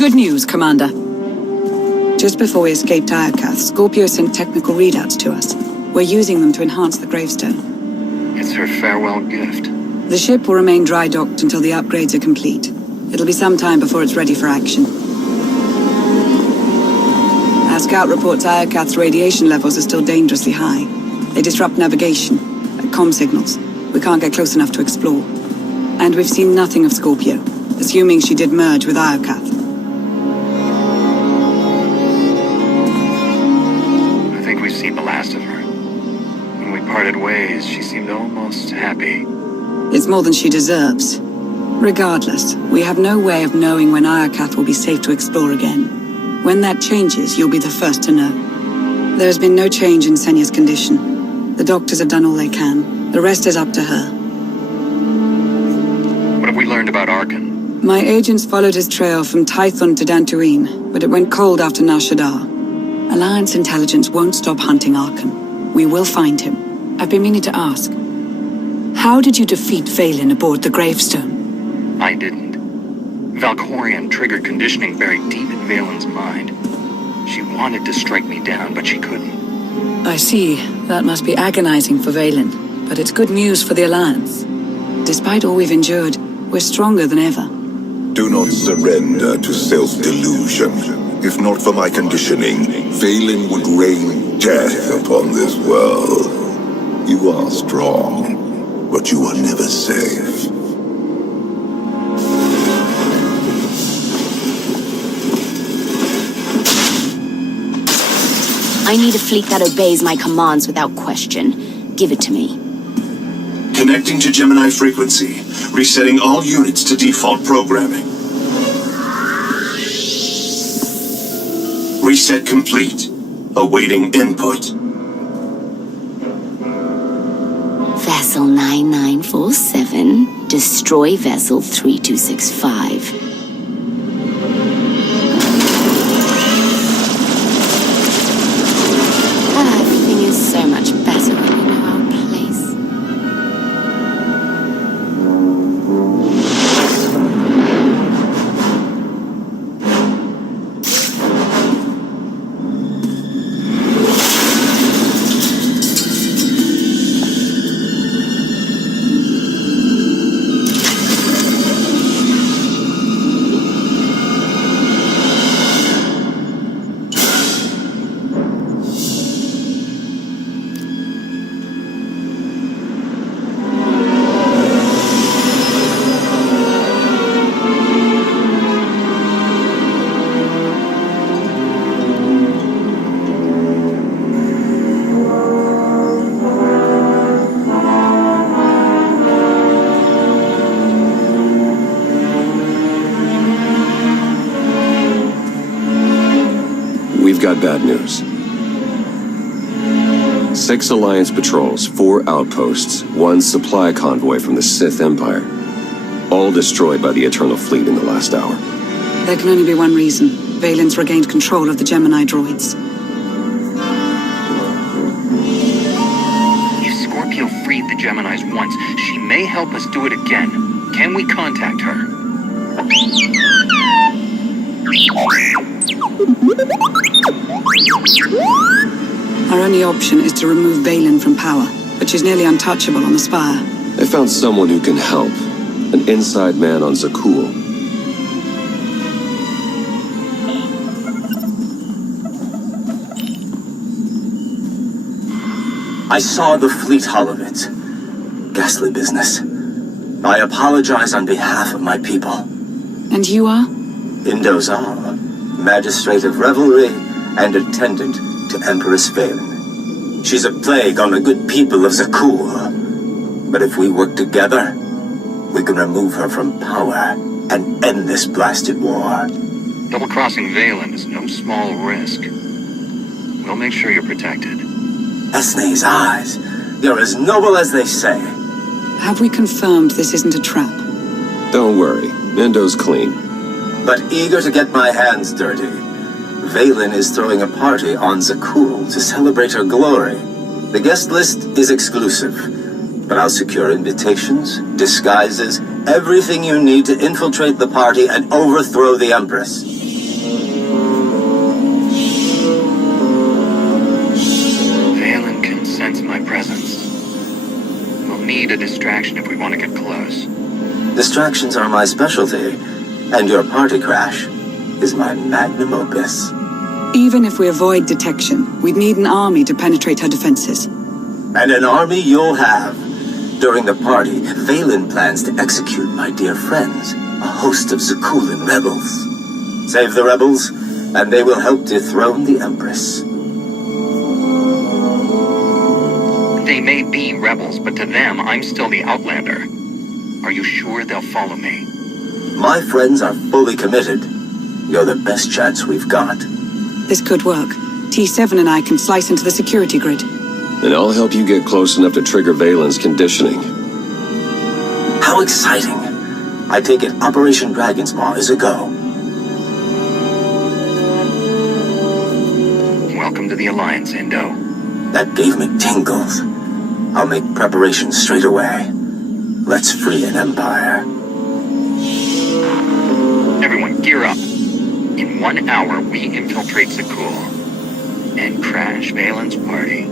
Good news, Commander. Just before we escaped Iokath, Scorpio sent technical readouts to us. We're using them to enhance the gravestone. It's her farewell gift. The ship will remain dry-docked until the upgrades are complete. It'll be some time before it's ready for action. Our scout reports Iokath's radiation levels are still dangerously high. They disrupt navigation, comm signals. We can't get close enough to explore. And we've seen nothing of Scorpio, assuming she did merge with Iokath. I think we've seen the last of her. When we parted ways, she seemed almost happy. It's more than she deserves. Regardless, we have no way of knowing when Iokath will be safe to explore again. When that changes, you'll be the first to know. There's been no change in Senya's condition. The doctors have done all they can. The rest is up to her. What have we learned about Arkan? My agents followed his trail from Tython to Dantooine, but it went cold after Nar Shaddaa. Alliance intelligence won't stop hunting Arkan. We will find him. I've been meaning to ask. How did you defeat Vaylin aboard the gravestone? I didn't. Valkorion triggered conditioning buried deep in Vaylin's mind. She wanted to strike me down, but she couldn't. I see. That must be agonizing for Vaylin, but it's good news for the Alliance. Despite all we've endured, we're stronger than ever. Do not surrender to self-delusion. If not for my conditioning, Vaylin would rain death upon this world. You are strong, but you are never safe. I need a fleet that obeys my commands without question. Give it to me. Connecting to Gemini frequency. Resetting all units to default programming. Reset complete. Awaiting input. Vessel 9947. Destroy Vessel 3265. Everything is so much better when you know our place. We've got bad news. 6 Alliance patrols, 4 outposts, 1 supply convoy from the Sith Empire. All destroyed by the Eternal Fleet in the last hour. There can only be one reason. Vaylin's regained control of the Gemini droids. If Scorpio freed the Geminis once, she may help us do it again. Can we contact her? Our only option is to remove Vaylin from power, but she's nearly untouchable on the Spire. I found someone who can help. An inside man on Zakuul. I saw the fleet hull of it. Ghastly business. I apologize on behalf of my people. And you are? Indozal, Magistrate of Revelry and attendant to Empress Vaylin. She's a plague on the good people of Zakuul. But if we work together, we can remove her from power and end this blasted war. Double-crossing Vaylin is no small risk. We'll make sure you're protected. Esne's eyes. You're as noble as they say. Have we confirmed this isn't a trap? Don't worry, Mindo's clean. But eager to get my hands dirty. Vaylin is throwing a party on Zakuul to celebrate her glory. The guest list is exclusive, but I'll secure invitations, disguises, everything you need to infiltrate the party and overthrow the Empress. presence. We'll need a distraction if we want to get close. Distractions are my specialty, and your party crash is my magnum opus. Even if we avoid detection, we'd need an army to penetrate her defenses. And an army you'll have. During the party, Valen plans to execute my dear friends, a host of Zakuulan rebels. Save the rebels, and they will help dethrone the Empress. They may be rebels, but to them, I'm still the Outlander. Are you sure they'll follow me? My friends are fully committed. You're the best chance we've got. This could work. T7 and I can slice into the security grid. And I'll help you get close enough to trigger Valen's conditioning. How exciting! I take it Operation Dragon's Maw is a go. Welcome to the Alliance, Indo. That gave me tingles. I'll make preparations straight away. Let's free an empire. Everyone, gear up. In 1 hour, we infiltrate Zakuul and crash Valen's party.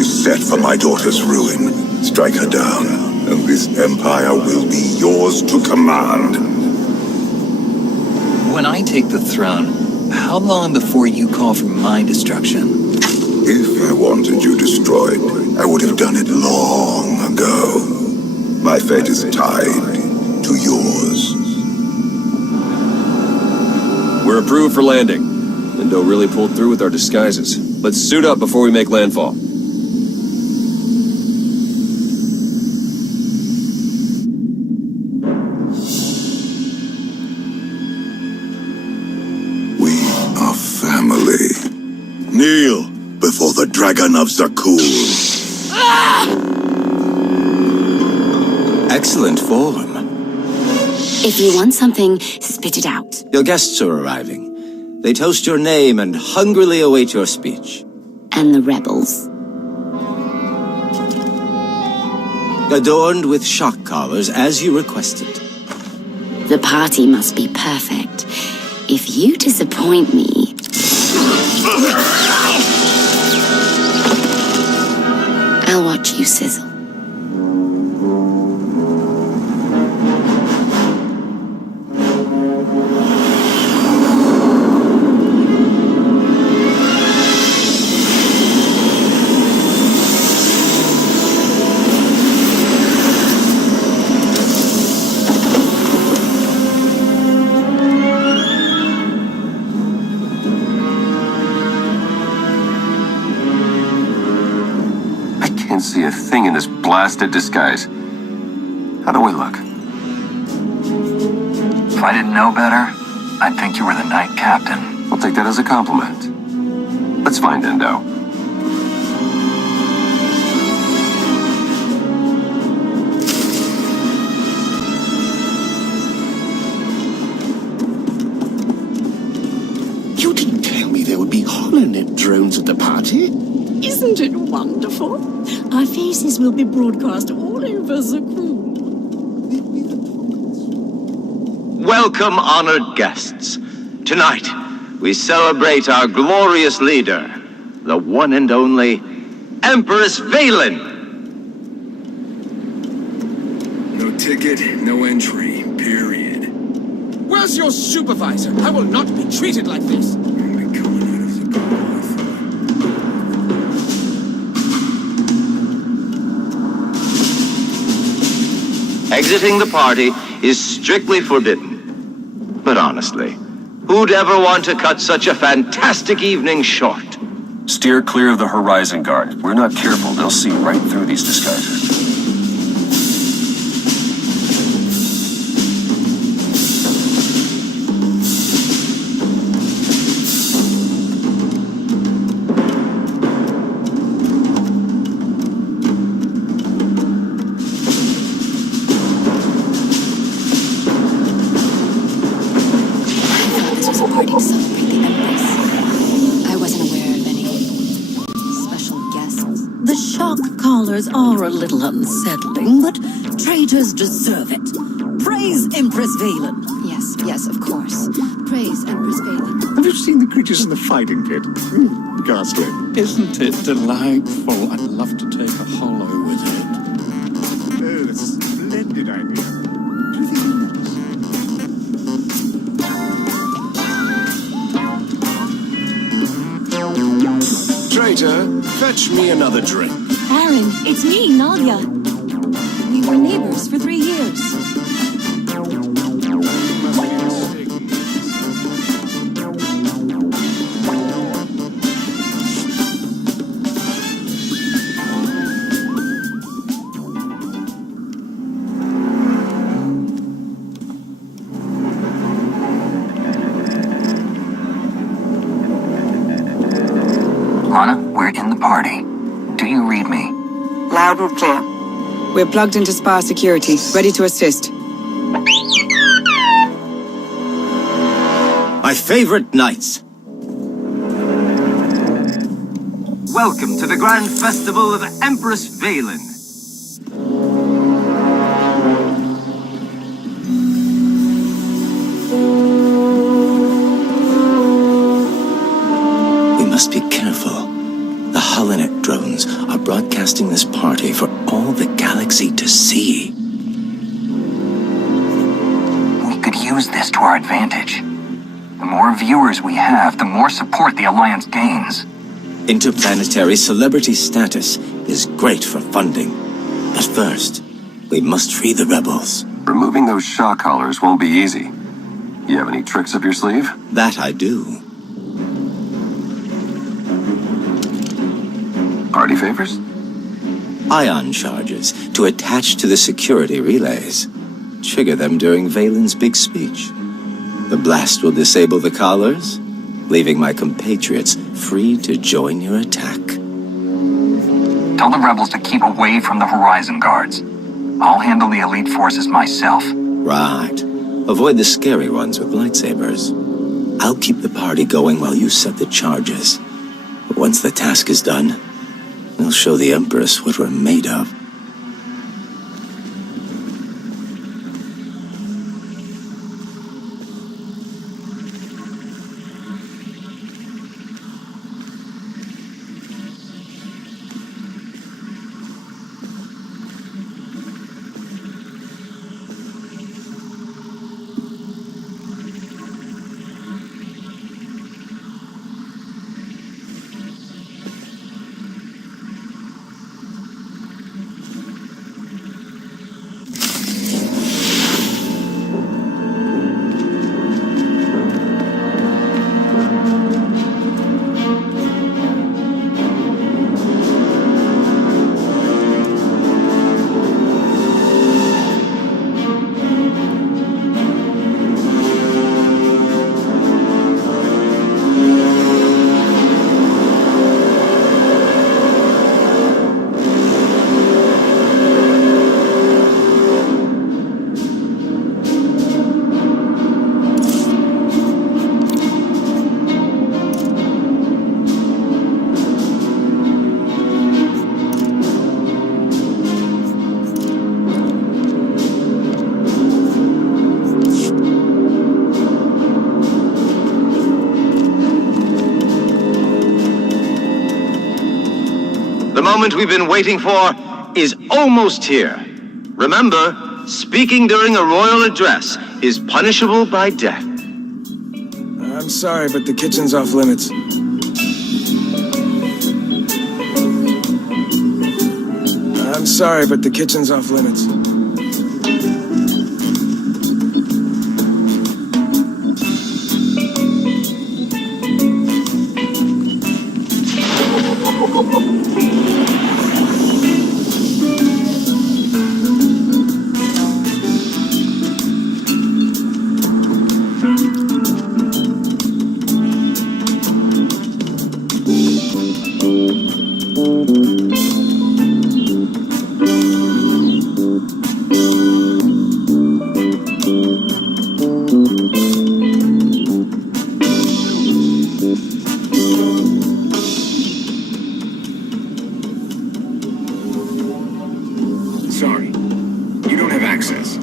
Set for my daughter's ruin. Strike her down, and this empire will be yours to command. When I take the throne, how long before you call for my destruction? If I wanted you destroyed, I would have done it long ago. My fate is tied to yours. We're approved for landing. Indo really pulled through with our disguises. Let's suit up before we make landfall. Kneel before the Dragon of Zakuul. Excellent form. If you want something, spit it out. Your guests are arriving. They toast your name and hungrily await your speech. And the rebels. Adorned with shock collars as you requested. The party must be perfect. If you disappoint me... I'll watch you sizzle. See a thing in this blasted disguise. How do we look? If I didn't know better, I'd think you were the Knight Captain. I'll take that as a compliment. Let's find Indo. You didn't tell me there would be Holland in drones at the party? Isn't it wonderful? Our faces will be broadcast all over Zaku. Welcome, honored guests. Tonight, we celebrate our glorious leader, the one and only Empress Valen. No ticket, no entry, period. Where's your supervisor? I will not be treated like this. Exiting the party is strictly forbidden. But honestly, who'd ever want to cut such a fantastic evening short? Steer clear of the Horizon Guard. If we're not careful, they'll see right through these disguises. Are a little unsettling, but traitors deserve it. Praise Empress Valen. Yes, of course. Praise Empress Valen. Have you seen the creatures in the fighting pit? Ghastly. Isn't it delightful? I'd love to take a hollow with it. Oh, that's a splendid idea. Do you think Traitor, fetch me another drink. Aaron, it's me, Nadia. We were neighbors for 3 years. Lana, we're in the party. Do you read me? Loud and clear. We're plugged into Spire security, ready to assist. My favorite knights. Welcome to the Grand Festival of Empress Valen. We must be careful. The Holonet drones are broadcasting this party for all the galaxy to see. We could use this to our advantage. The more viewers we have, the more support the Alliance gains. Interplanetary celebrity status is great for funding. But first, we must free the rebels. Removing those shock collars won't be easy. You have any tricks up your sleeve? That I do. Party favors? Ion charges to attach to the security relays. Trigger them during Valen's big speech. The blast will disable the collars, leaving my compatriots free to join your attack. Tell the rebels to keep away from the Horizon Guards. I'll handle the elite forces myself. Right. Avoid the scary ones with lightsabers. I'll keep the party going while you set the charges. But once the task is done, we'll show the Empress what we're made of. moment we've been waiting for is almost here. Remember, speaking during a royal address is punishable by death. I'm sorry, but the kitchen's off limits. I'm sorry, but the kitchen's off limits. Sorry. You don't have access.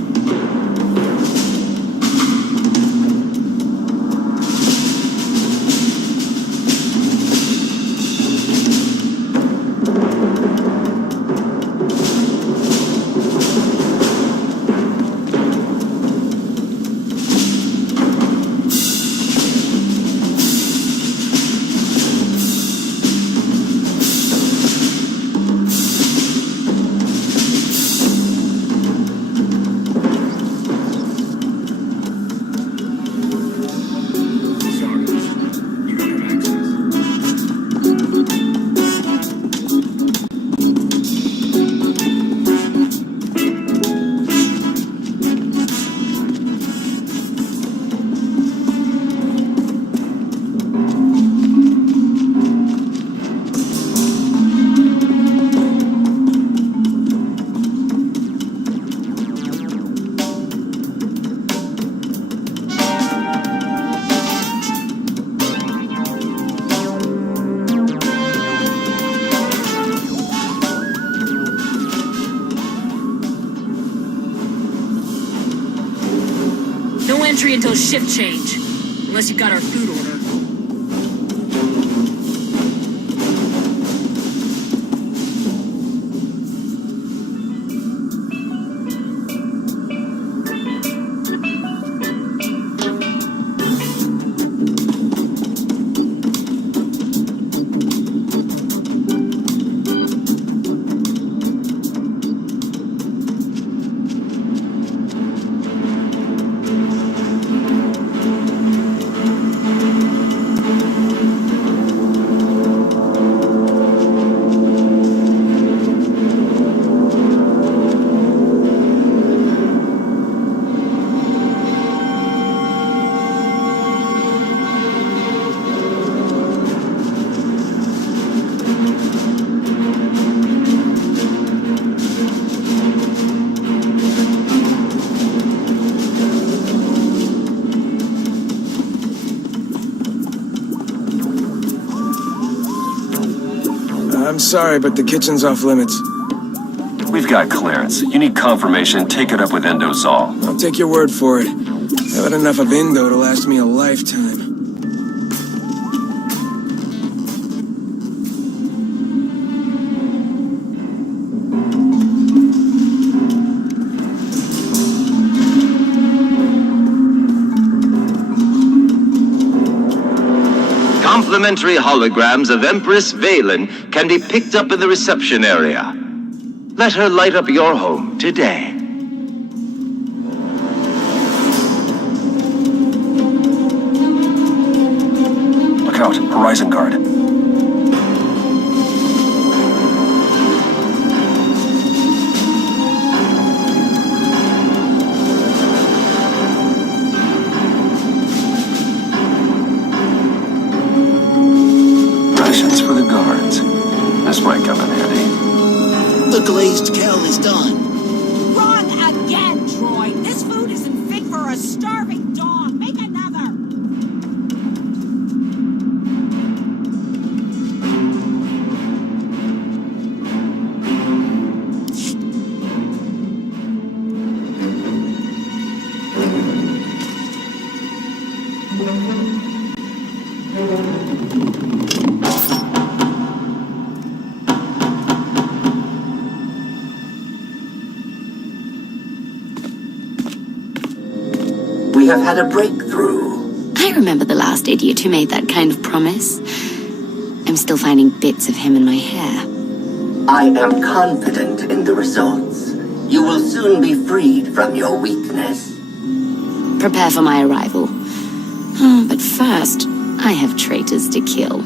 No entry until shift change. Unless you got our food order. I'm sorry, but the kitchen's off limits. We've got clearance. You need confirmation, take it up with Endozol. I'll take your word for it. I've had enough of Indo to last me a lifetime. Complimentary holograms of Empress Valen can be picked up in the reception area. Let her light up your home today. Look out, Horizon Guard. Rations for the guards. This might come in handy. The glazed kale is done. Run again, Troy! This food isn't fit for a starving dog! Make another! have had a breakthrough. I remember the last idiot who made that kind of promise. I'm still finding bits of him in my hair. I am confident in the results. You will soon be freed from your weakness. Prepare for my arrival. But first, I have traitors to kill.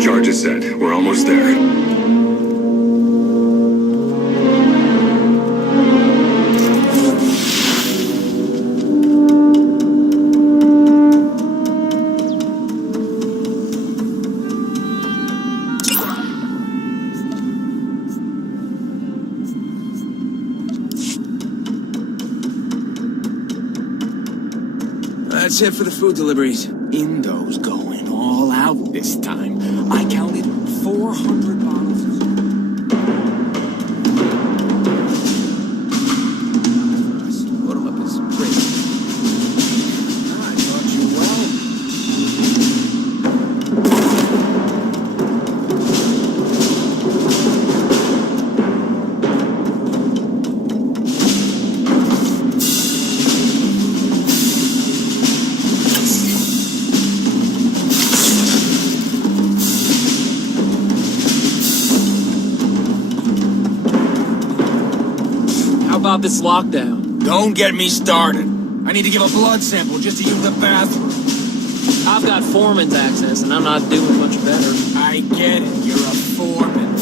Charge is set. We're almost there. That's it for the food deliveries. Indo's going all out this time. I counted 400 bottles. Load 'em up as crazy. I taught you well. About this lockdown. Don't get me started. I need to give a blood sample just to use the bathroom. I've got foreman's access, and I'm not doing much better. I get it. You're a foreman.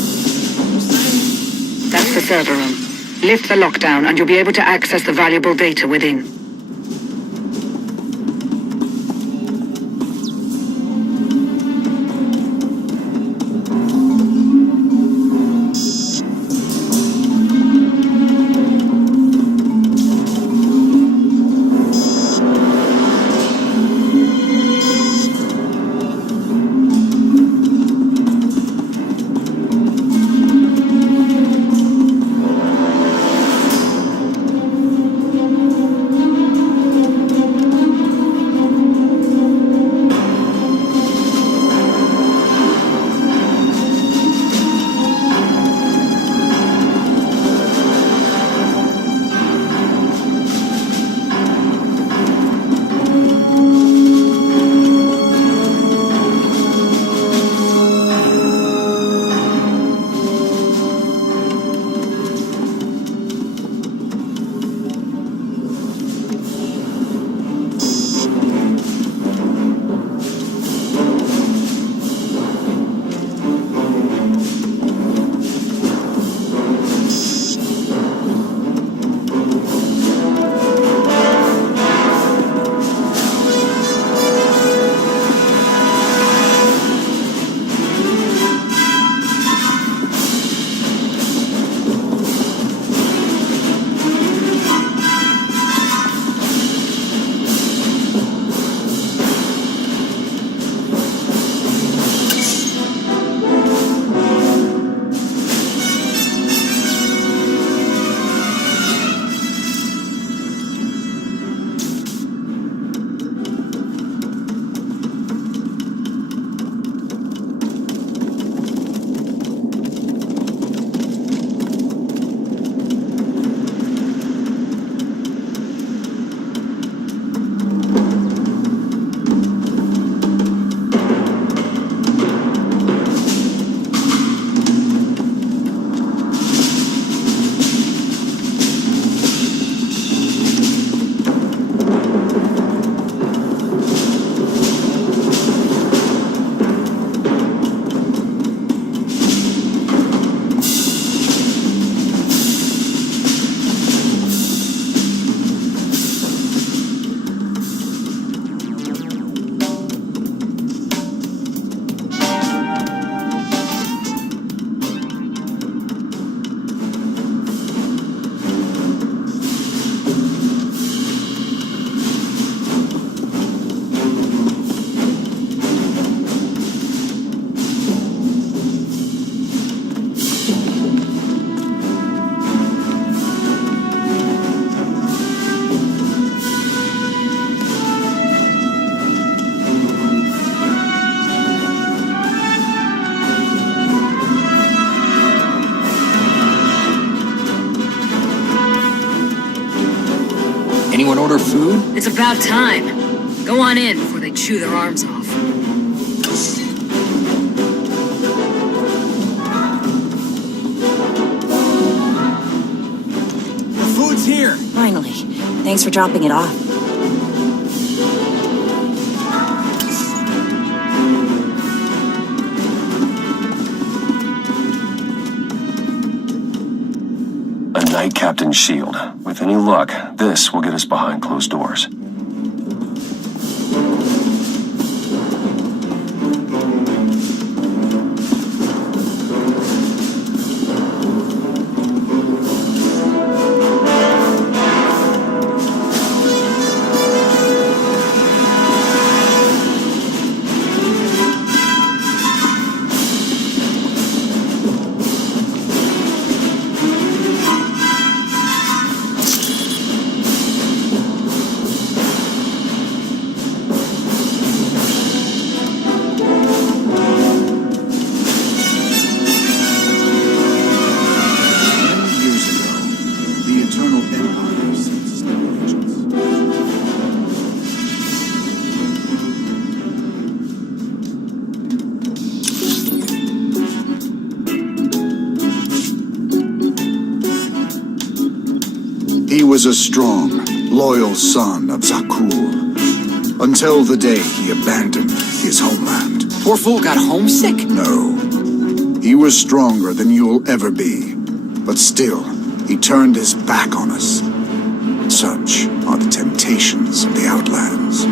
That's the server room. Lift the lockdown and you'll be able to access the valuable data within. order food? It's about time. Go on in before they chew their arms off. The food's here. Finally. Thanks for dropping it off. A Knight Captain's shield. With any luck, this will get us behind closed doors. He was a strong, loyal son of Zakuul, until the day he abandoned his homeland. Poor fool got homesick? No. He was stronger than you'll ever be, but still, he turned his back on us. Such are the temptations of the Outlands.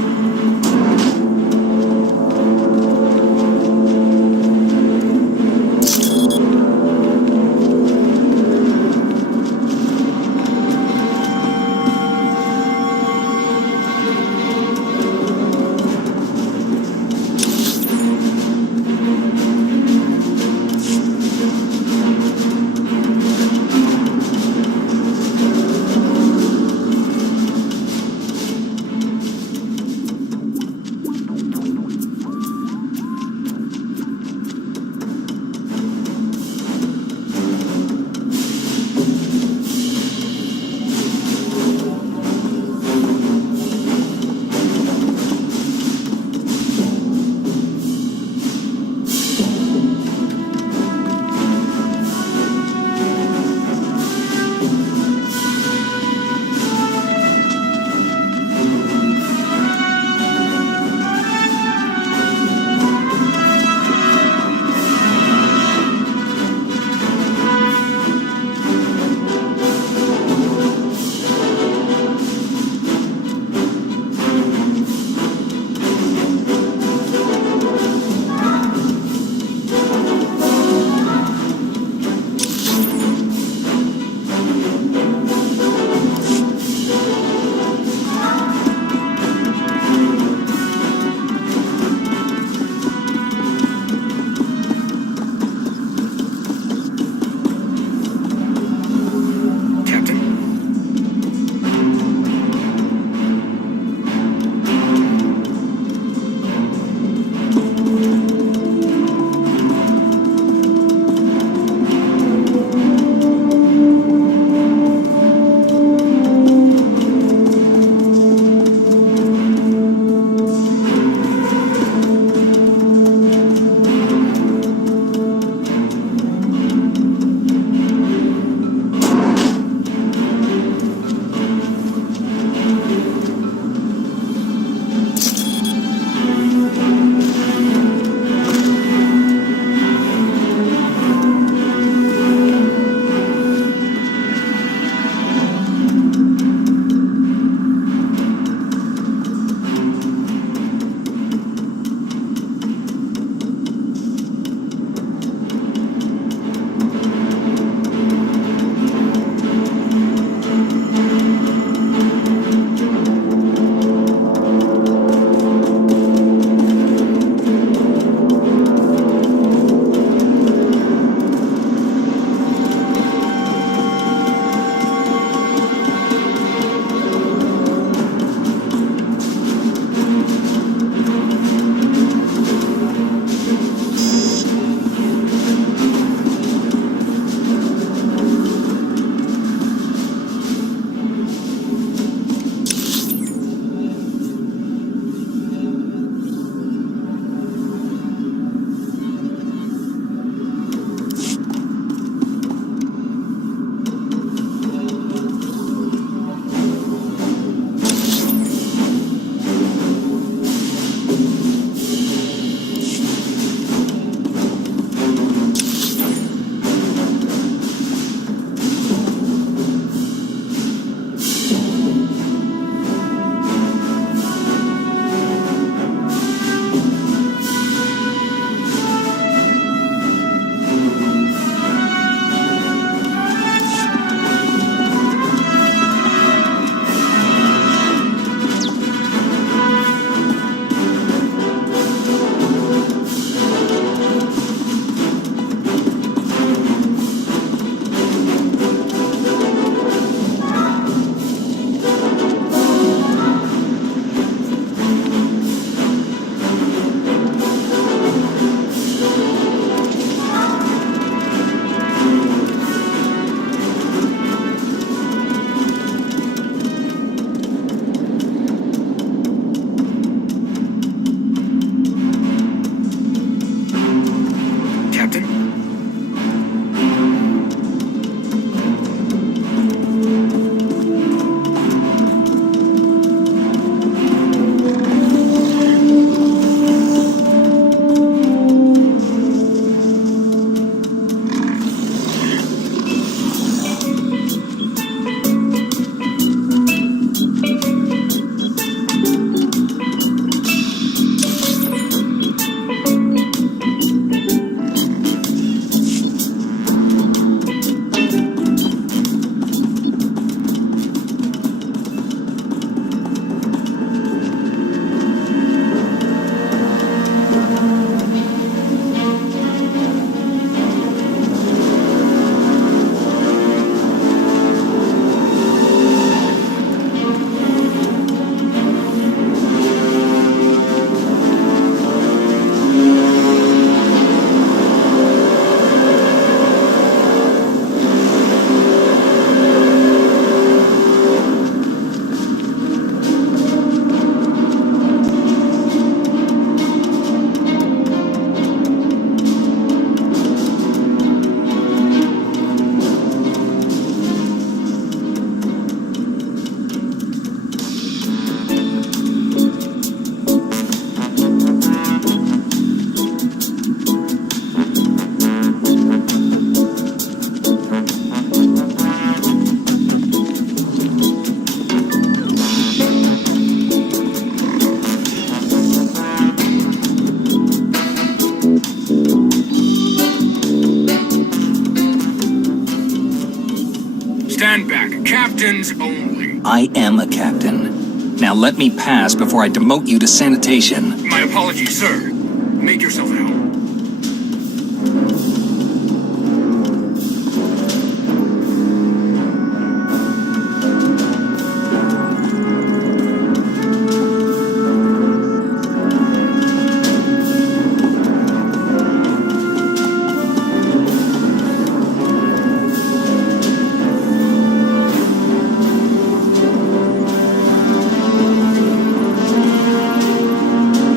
Captains only. I am a captain. Now let me pass before I demote you to sanitation. My apologies, sir. Make yourself at home.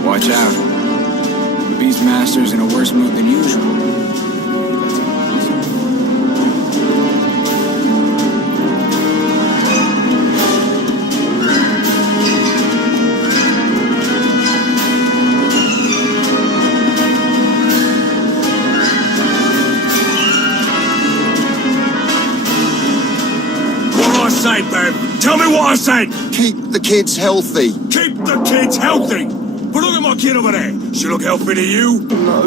Watch out. The Beastmaster's in a worse mood than usual. What I say, babe? Tell me what I said! Keep the kids healthy. Keep the kids healthy! But look at my kid over there. She look healthy to you? No.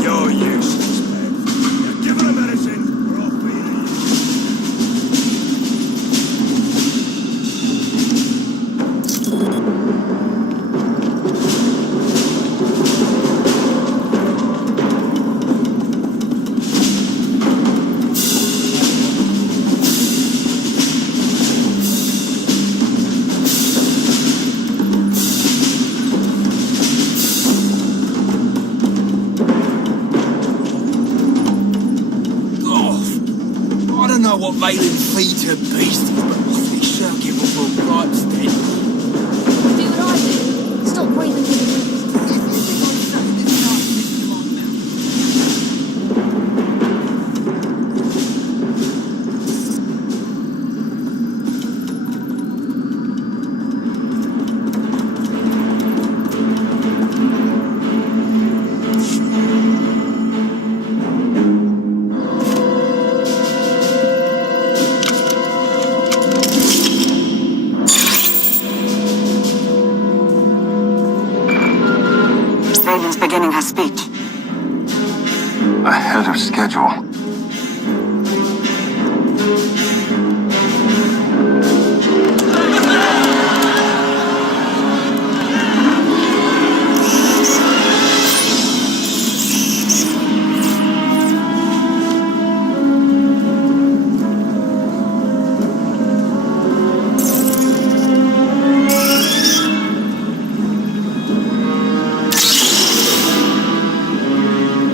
You're useless, man. Now give her a medicine, or I'll feed her you. I don't know what Valen feeds her beasts, but I think she'll give up her rights then. Do what I do. Stop breathing with the Valen's beginning her speech. Ahead of schedule.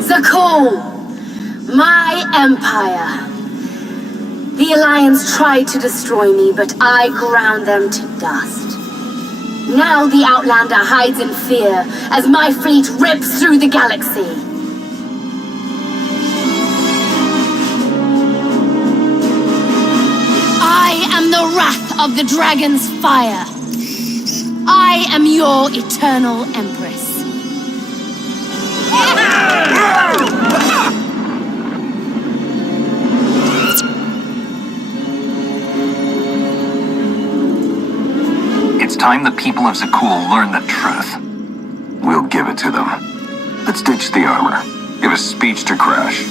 Zakul, my empire. The Alliance tried to destroy me, but I ground them to dust. Now the Outlander hides in fear as my fleet rips through the galaxy. I am the wrath of the dragon's fire. I am your eternal empress. It's time the people of Zakul learn the truth. We'll give it to them. Let's ditch the armor. Give a speech to Crash.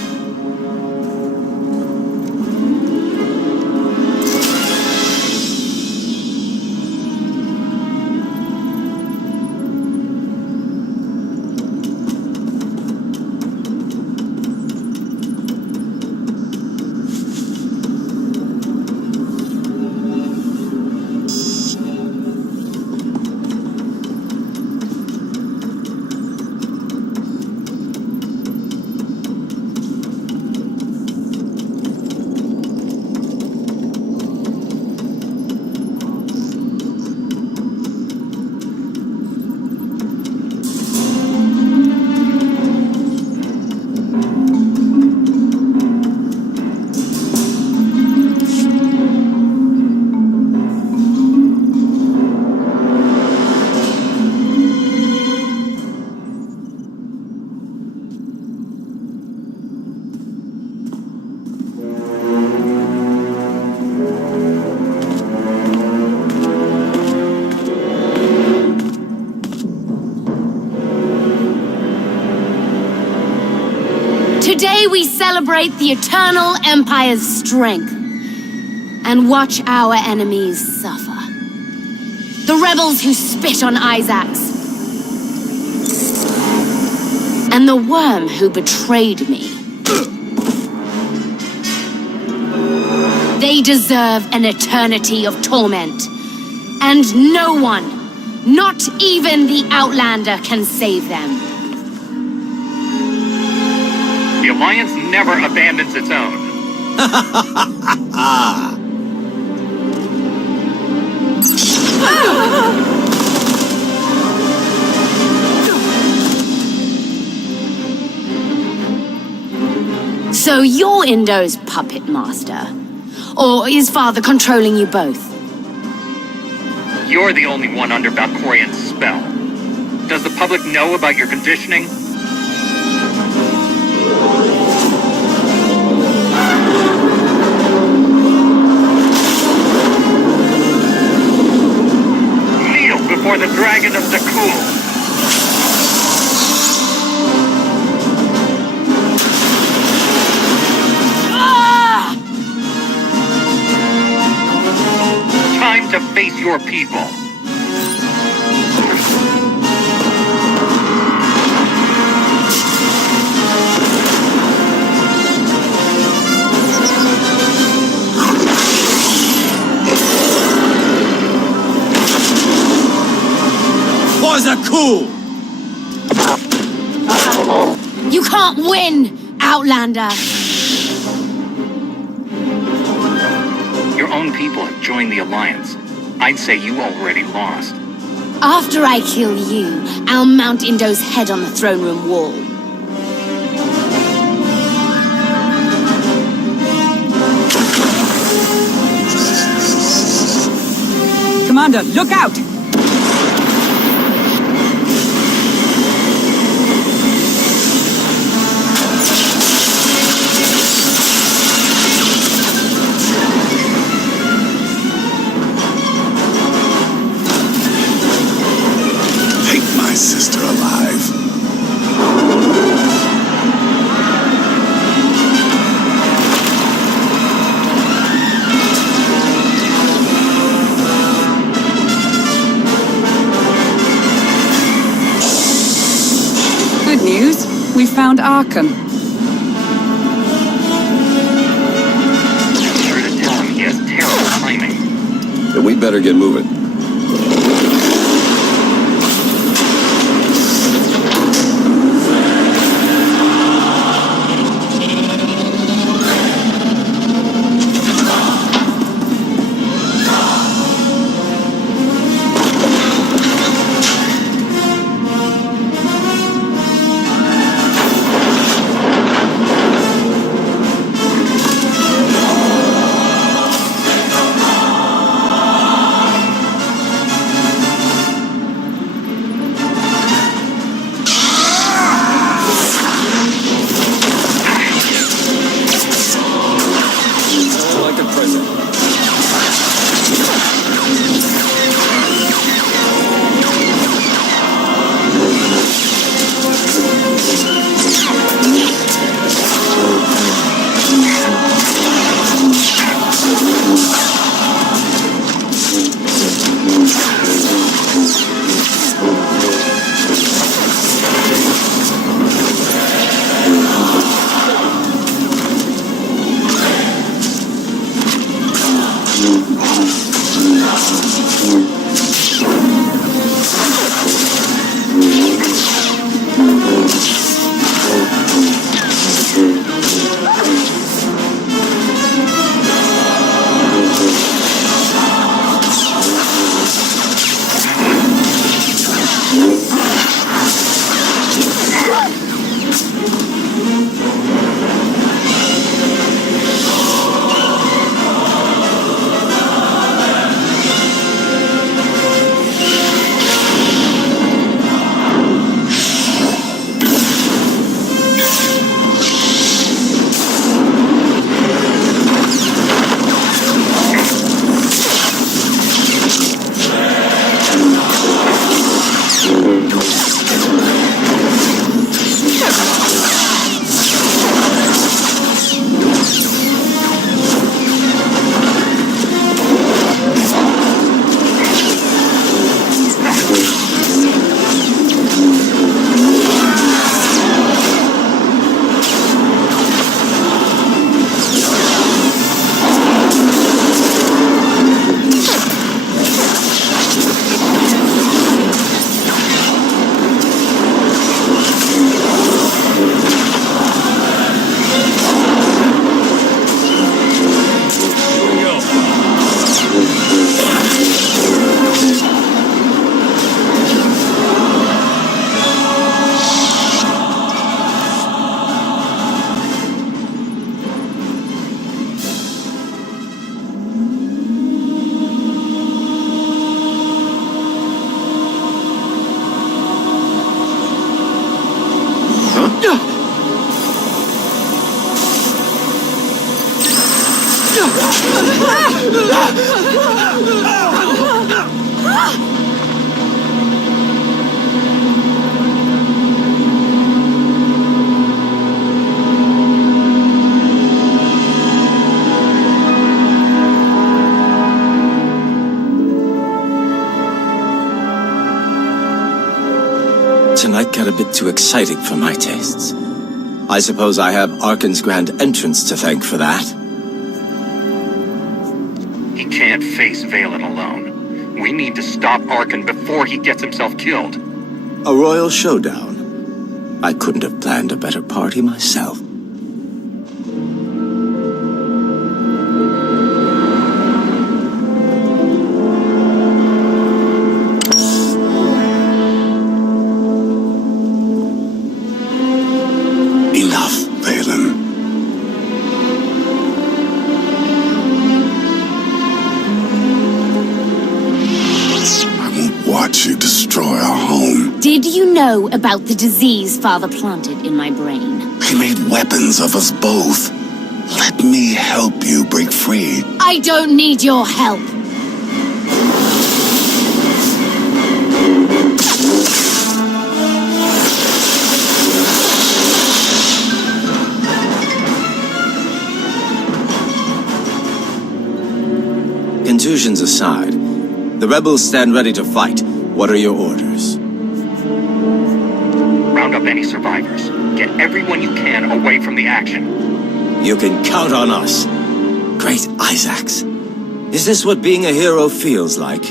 Today we celebrate the Eternal Empire's strength. and watch our enemies suffer. The rebels who spit on Isaacs. And the worm who betrayed me. They deserve an eternity of torment. And no one, not even the Outlander, can save them. The Alliance never abandons its own. So you're Indo's puppet master? Or is Father controlling you both? You're the only one under Valkorian's spell. Does the public know about your conditioning? Kneel before the Dragon of Zakul! Time to face your people. Was a cool. You can't win, Outlander! Your own people have joined the Alliance. I'd say you already lost. After I kill you, I'll mount Indo's head on the throne room wall. Commander, look out! My sister alive. Good news. We found Arkham. Be sure to tell him he has terrible timing. Then we better get moving. tonight got a bit too exciting for my tastes. I suppose I have Arkan's grand entrance to thank for that. He can't face Valen alone. We need to stop Arkan before he gets himself killed. A royal showdown. I couldn't have planned a better party myself. Enough, Valen. I won't watch you destroy our home. Did you know about the disease Father planted in my brain? He made weapons of us both. Let me help you break free. I don't need your help. Contusions aside, the rebels stand ready to fight. What are your orders? Round up any survivors. Get everyone you can away from the action. You can count on us. Great Isaacs. Is this what being a hero feels like?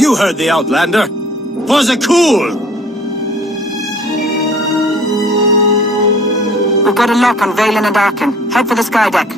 You heard the Outlander. For Zakuul! We've got a lock on Valen and Arkan. Head for the sky deck.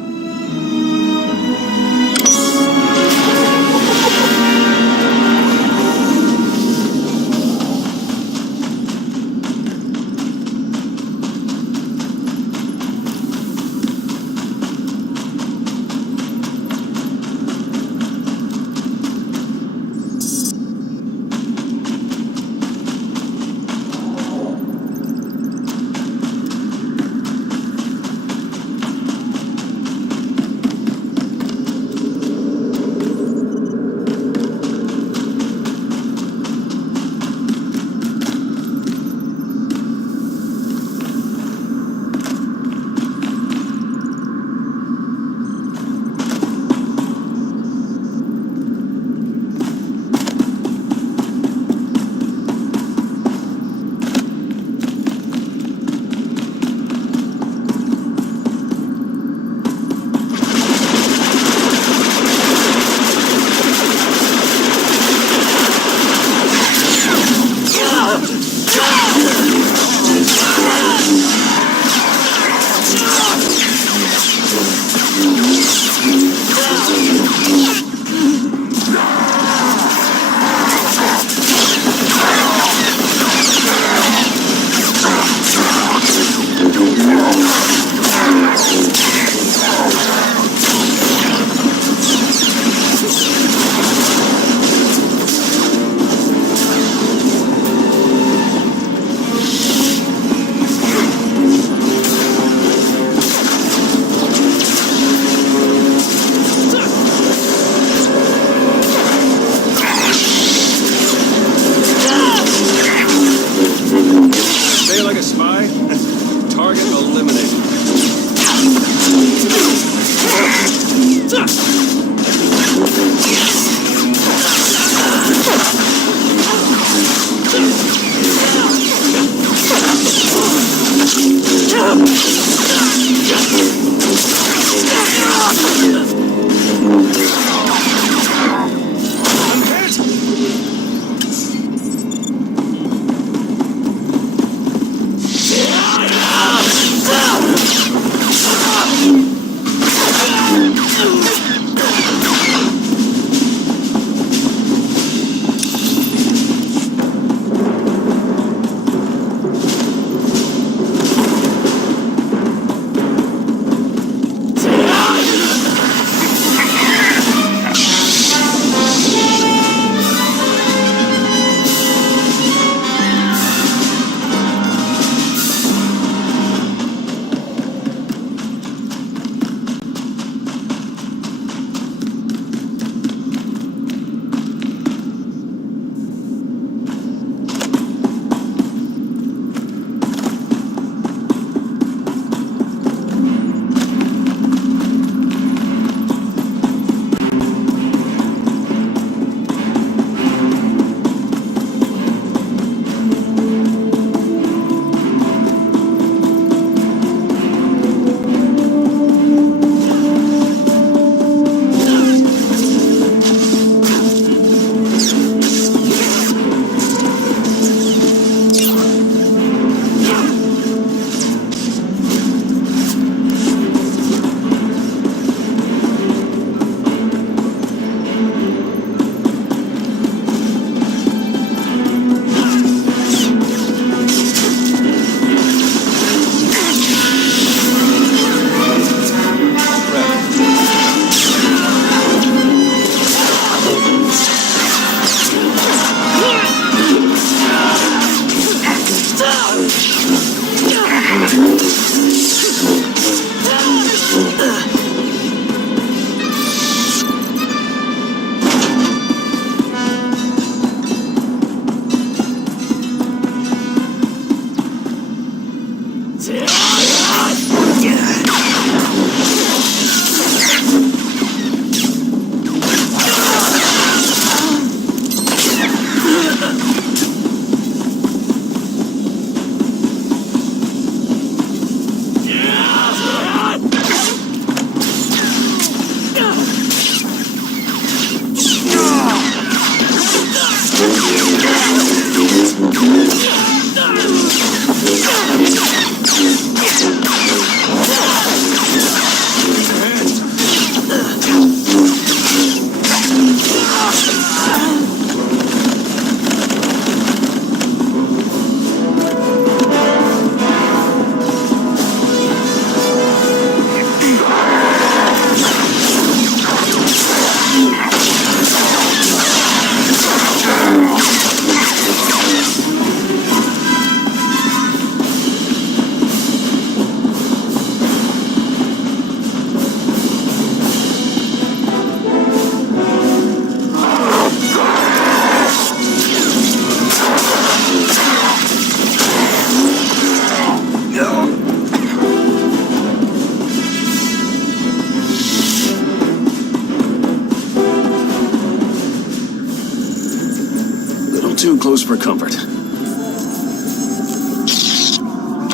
close for comfort.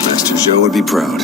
Master Zhou would be proud.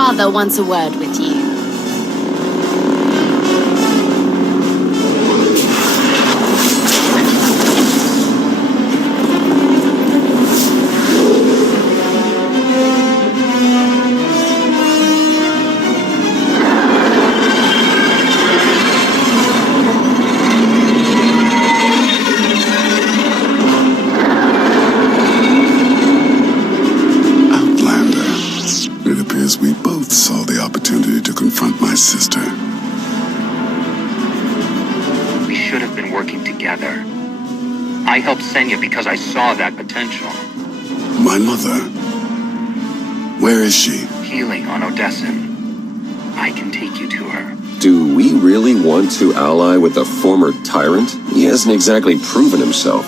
father wants a word with you. We both saw the opportunity to confront my sister. We should have been working together. I helped Senya because I saw that potential. My mother? Where is she? Healing on Odessen. I can take you to her. Do we really want to ally with a former tyrant? He hasn't exactly proven himself.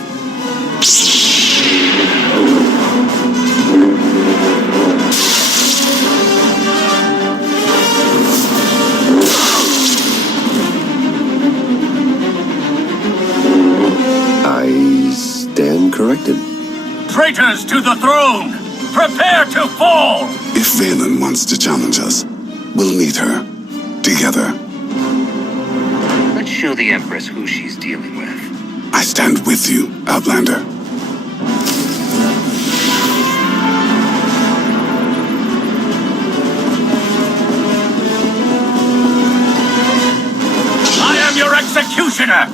Corrected. Traitors to the throne! Prepare to fall! If Valen wants to challenge us, we'll meet her. Together. Let's show the Empress who she's dealing with. I stand with you, Outlander. I am your executioner!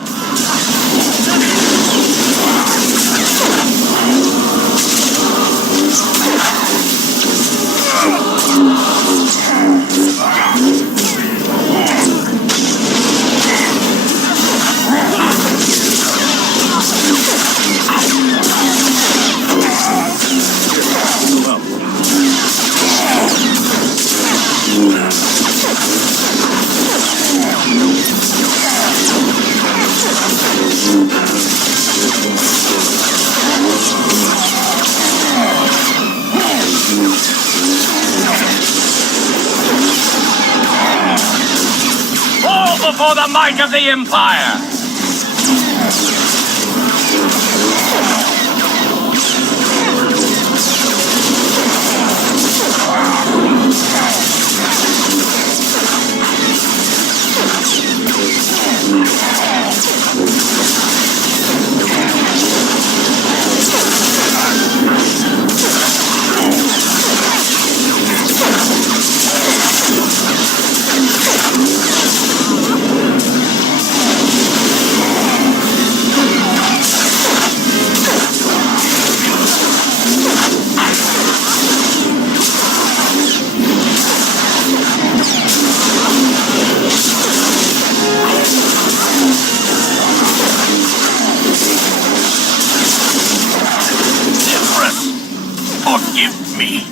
For the might of the Empire! Forgive me.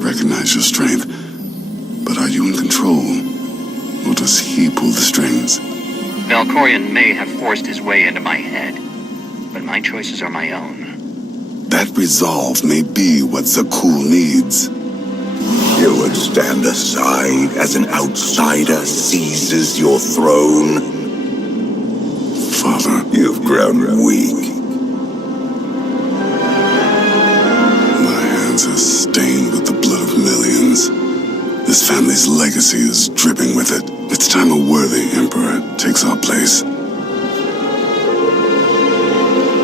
Recognize your strength, but are you in control, or does he pull the strings? Valkorion may have forced his way into my head, but my choices are my own. That resolve may be what Zakuul needs. You would stand aside as an outsider seizes your throne? Father, you've grown weak. My hands are stained with the blood of millions. This family's legacy is dripping with it. It's time a worthy emperor takes our place.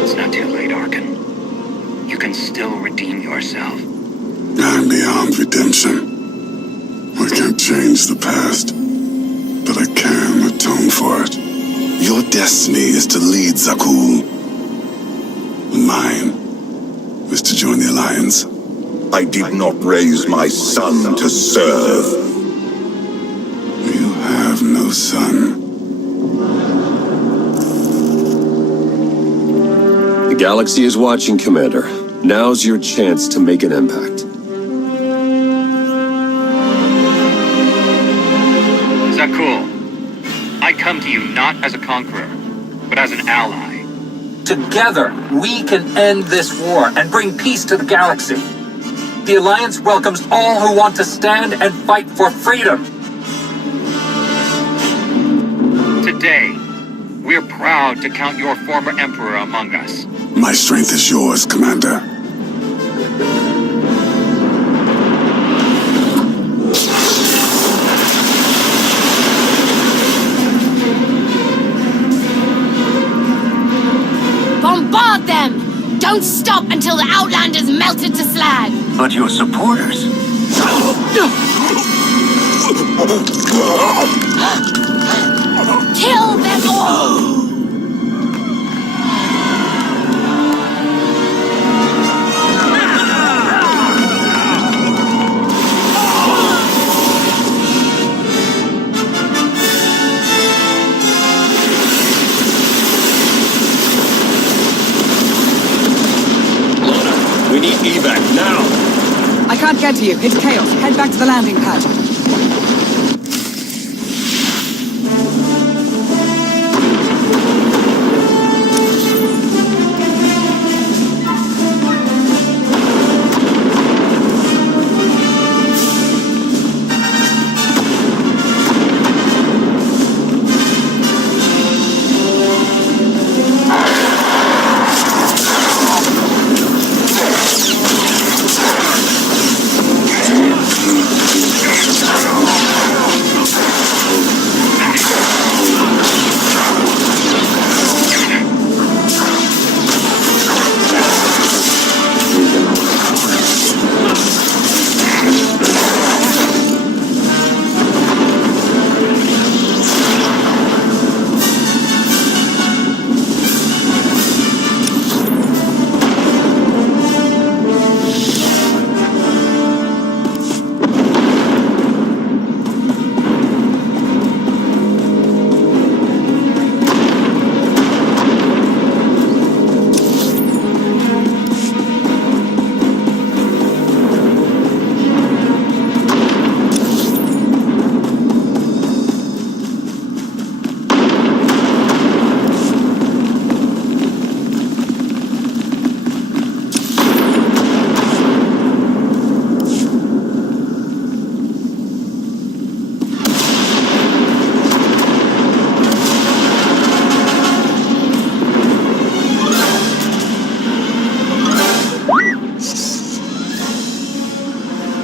It's not too late, Arkan. You can still redeem yourself. I'm beyond redemption. I can't change the past, but I can atone for it. Your destiny is to lead Zakuul. Mine is to join the Alliance. I did not raise my son to serve. You have no son. The galaxy is watching, Commander. Now's your chance to make an impact. Zakul, I come to you not as a conqueror, but as an ally. Together, we can end this war and bring peace to the galaxy. The Alliance welcomes all who want to stand and fight for freedom. Today, we're proud to count your former Emperor among us. My strength is yours, Commander. Bombard them! Don't stop until the Outlanders melted to slag! But your supporters... Kill them all! We need evac now! I can't get to you. It's chaos. Head back to the landing pad.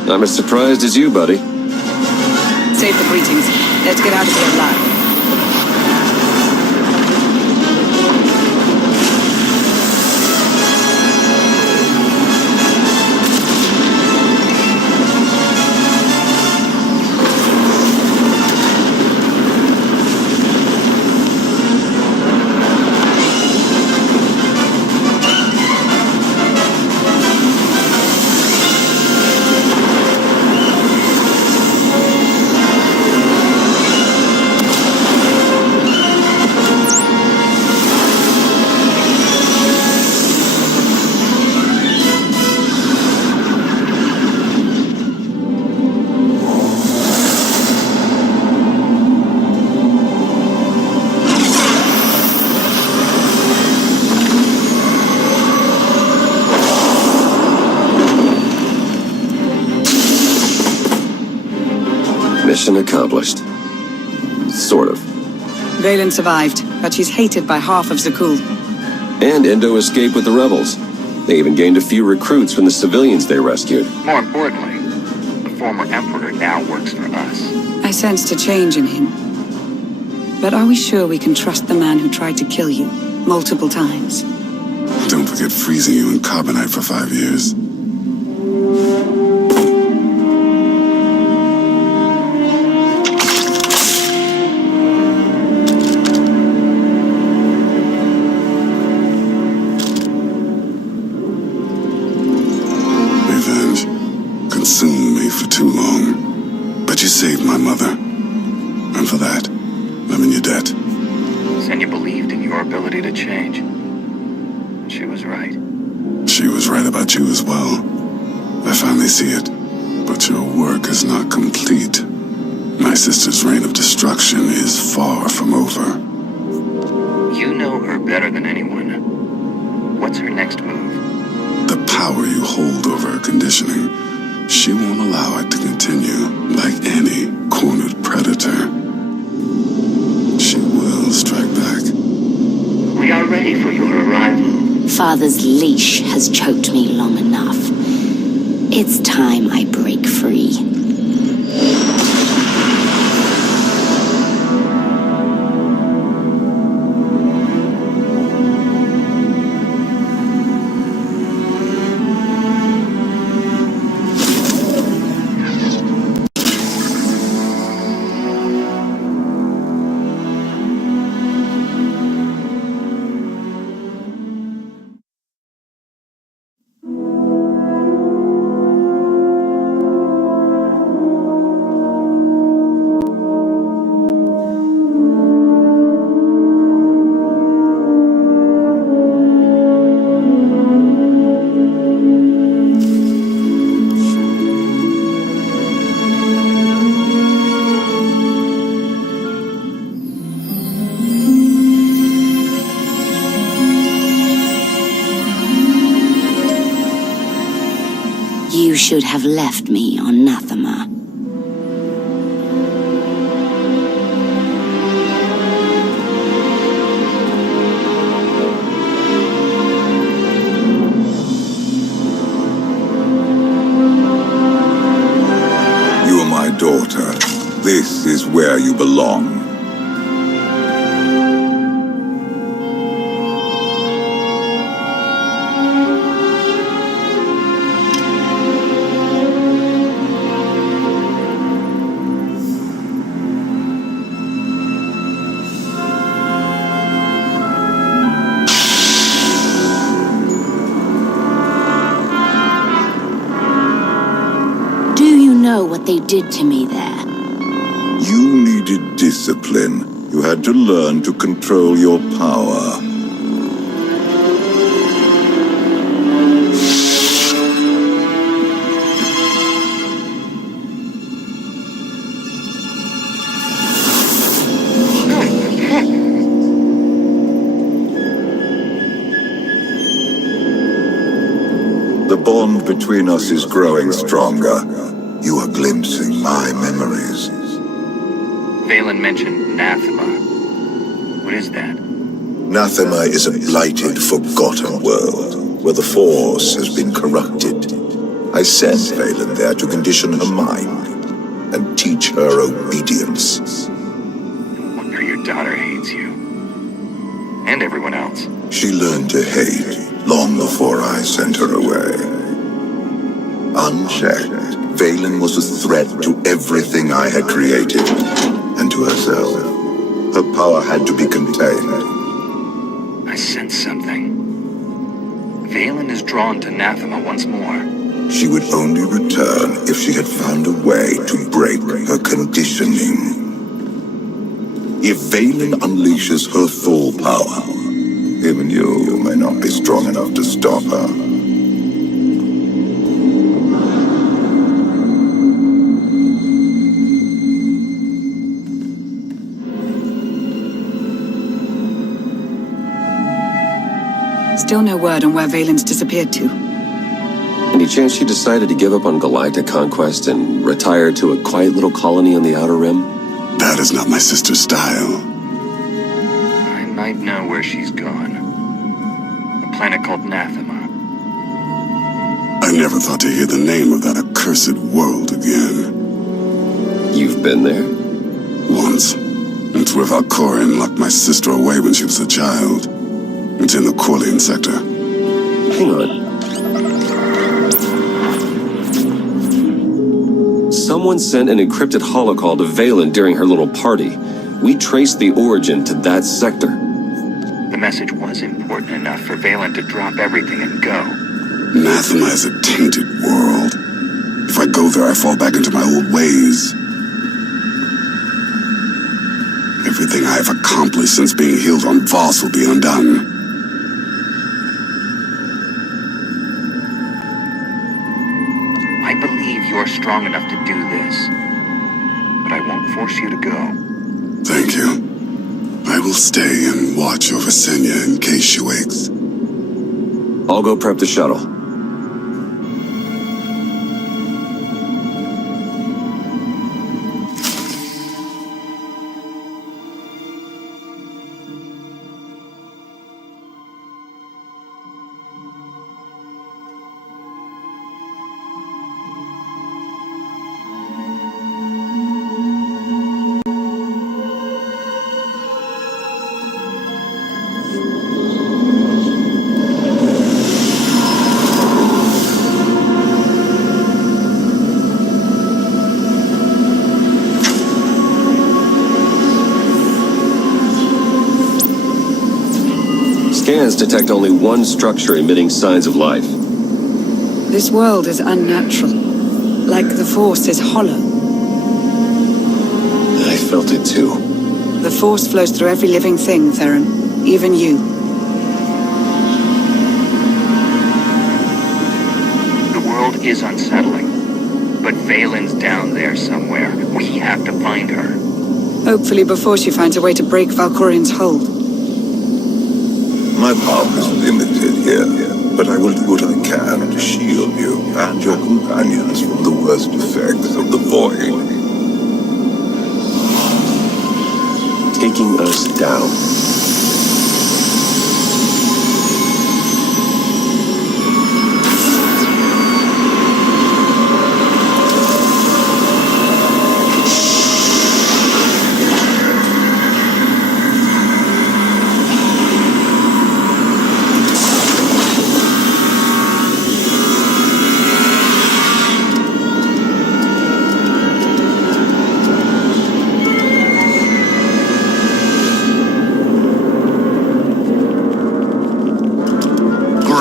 I'm as surprised as you, buddy. Save the greetings. Let's get out of here alive. Mission accomplished. Sort of. Valen survived, but she's hated by half of Zakul. And Indo escaped with the rebels. They even gained a few recruits from the civilians they rescued. More importantly, the former Emperor now works for us. I sensed a change in him. But are we sure we can trust the man who tried to kill you multiple times? Don't forget freezing you in carbonite for 5 years. Consumed me for too long. But you saved my mother. And for that, I'm in your debt. Senya believed in your ability to change. She was right. She was right about you as well. I finally see it. But your work is not complete. My sister's reign of destruction is far from over. You know her better than anyone. What's her next move? The power you hold over her conditioning, she won't allow it to continue like any cornered predator. She will strike back. We are ready for your arrival. Father's leash has choked me long enough. It's time I break free. You should have left me on Nathema. You are my daughter. This is where you belong. What they did to me there. You needed discipline. You had to learn to control your power. The bond between us is growing stronger. You are glimpsing my memories. Vaylin mentioned Nathema. What is that? Nathema is a blighted, forgotten world, where the Force has been corrupted. I sent Vaylin there to condition her mind, and teach her obedience. No wonder your daughter hates you. And everyone else. She learned to hate long before I sent her away. Unchecked, Vaylin was a threat to everything I had created, and to herself. Her power had to be contained. I sense something. Vaylin is drawn to Nathema once more. She would only return if she had found a way to break her conditioning. If Vaylin unleashes her full power, even you may not be strong enough to stop her. Still no word on where Vaylin's disappeared to. Any chance she decided to give up on galactic conquest and retire to a quiet little colony on the Outer Rim? That is not my sister's style. I might know where she's gone. A planet called Nathema. I never thought to hear the name of that accursed world again. You've been there? Once. It's where Valkorion locked my sister away when she was a child. It's in the Corlean sector. Hang on. Someone sent an encrypted holocall to Vaylin during her little party. We traced the origin to that sector. The message was important enough for Vaylin to drop everything and go. Nathema is a tainted world. If I go there, I fall back into my old ways. Everything I have accomplished since being healed on Voss will be undone. you're strong enough to do this. But I won't force you to go. Thank you. I will stay and watch over Senya in case she wakes. I'll go prep the shuttle. Scans detect only one structure emitting signs of life. This world is unnatural. Like the Force is hollow. I felt it too. The Force flows through every living thing, Theron. Even you. The world is unsettling. But Valen's down there somewhere. We have to find her. Hopefully before she finds a way to break Valkorian's hold. My power is limited here, but I will do what I can to shield you and your companions from the worst effects of the Void. Taking us down.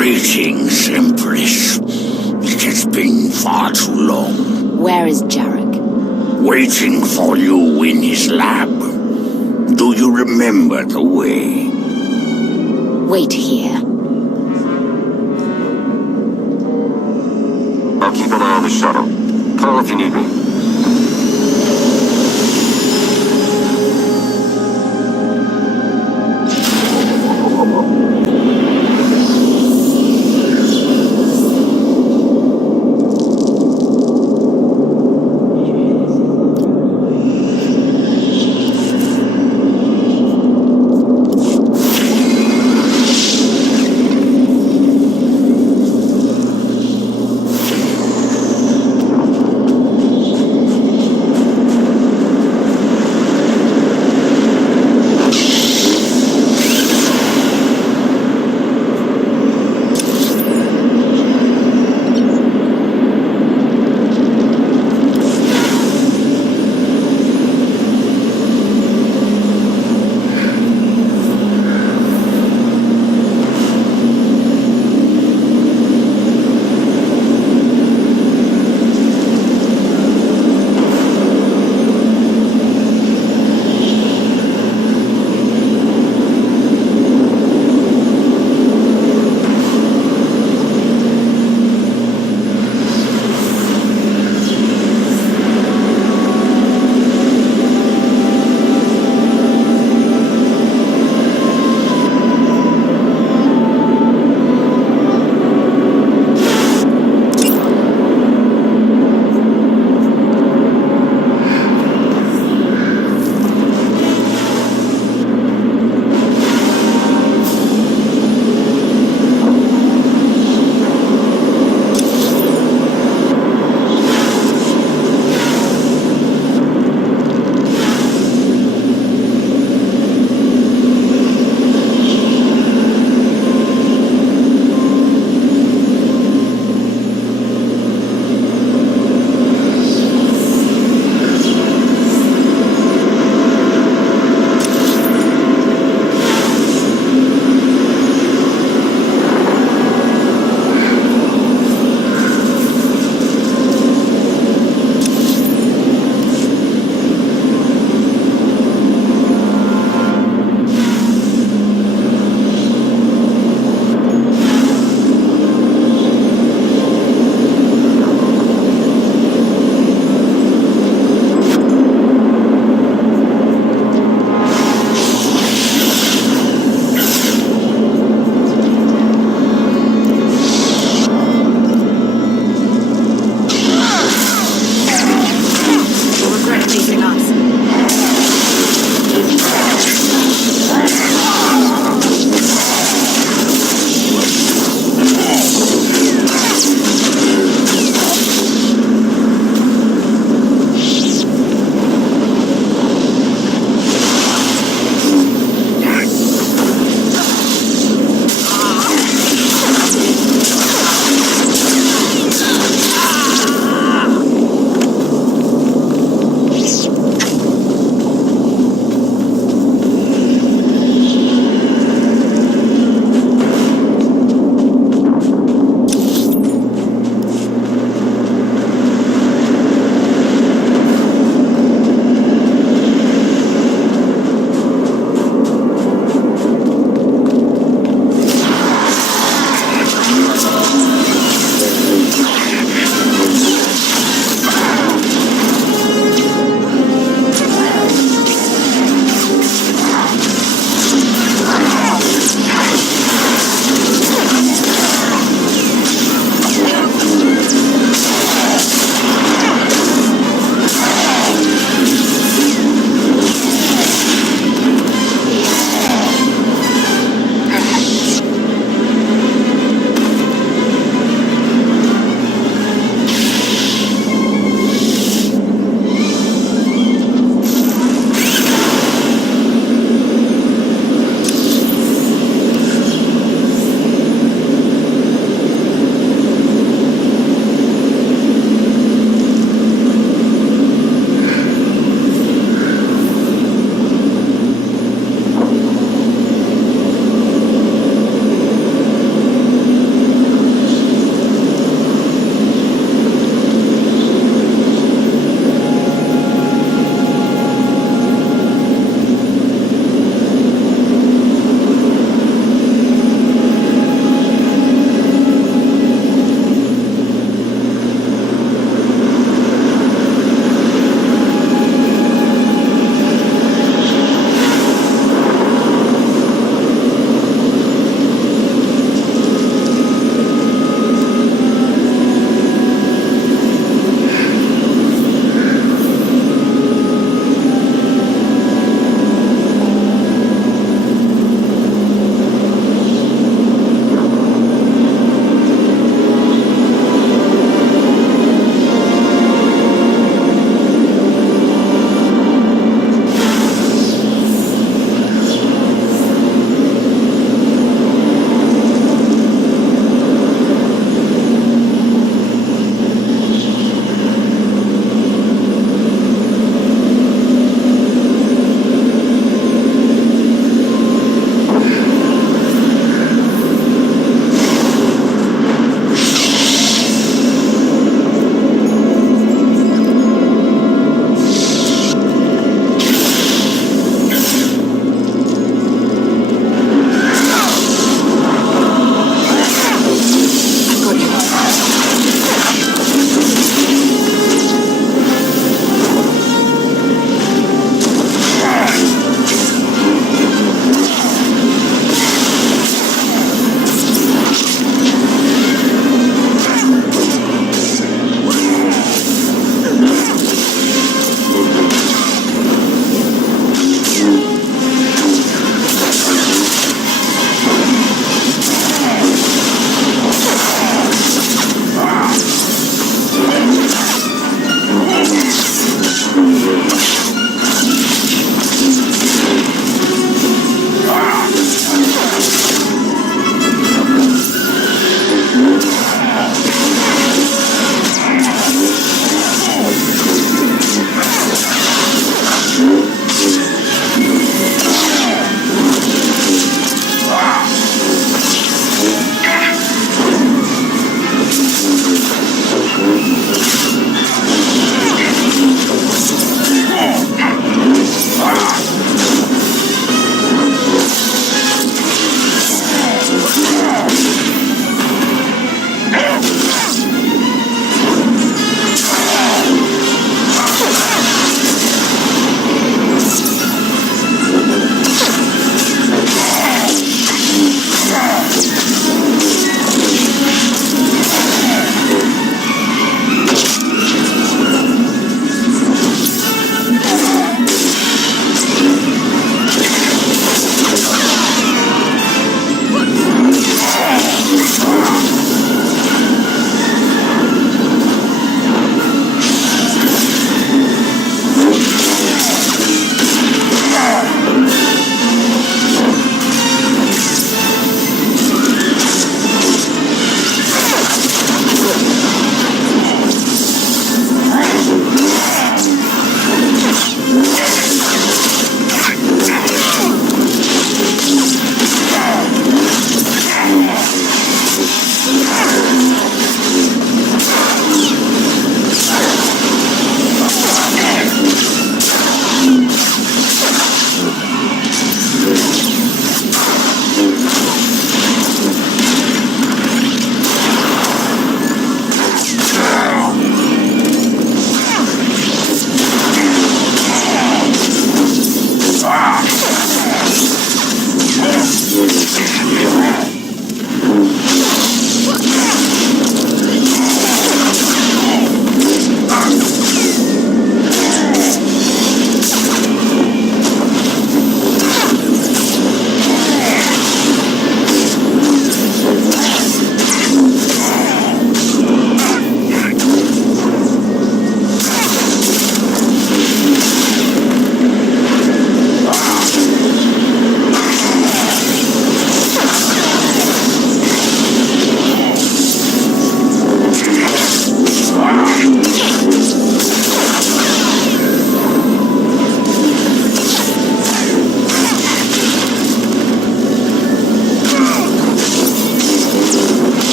Greetings, Empress. It has been far too long. Where is Jarek? Waiting for you in his lab. Do you remember the way? Wait here. I'll keep an eye on the shuttle. Call if you need me.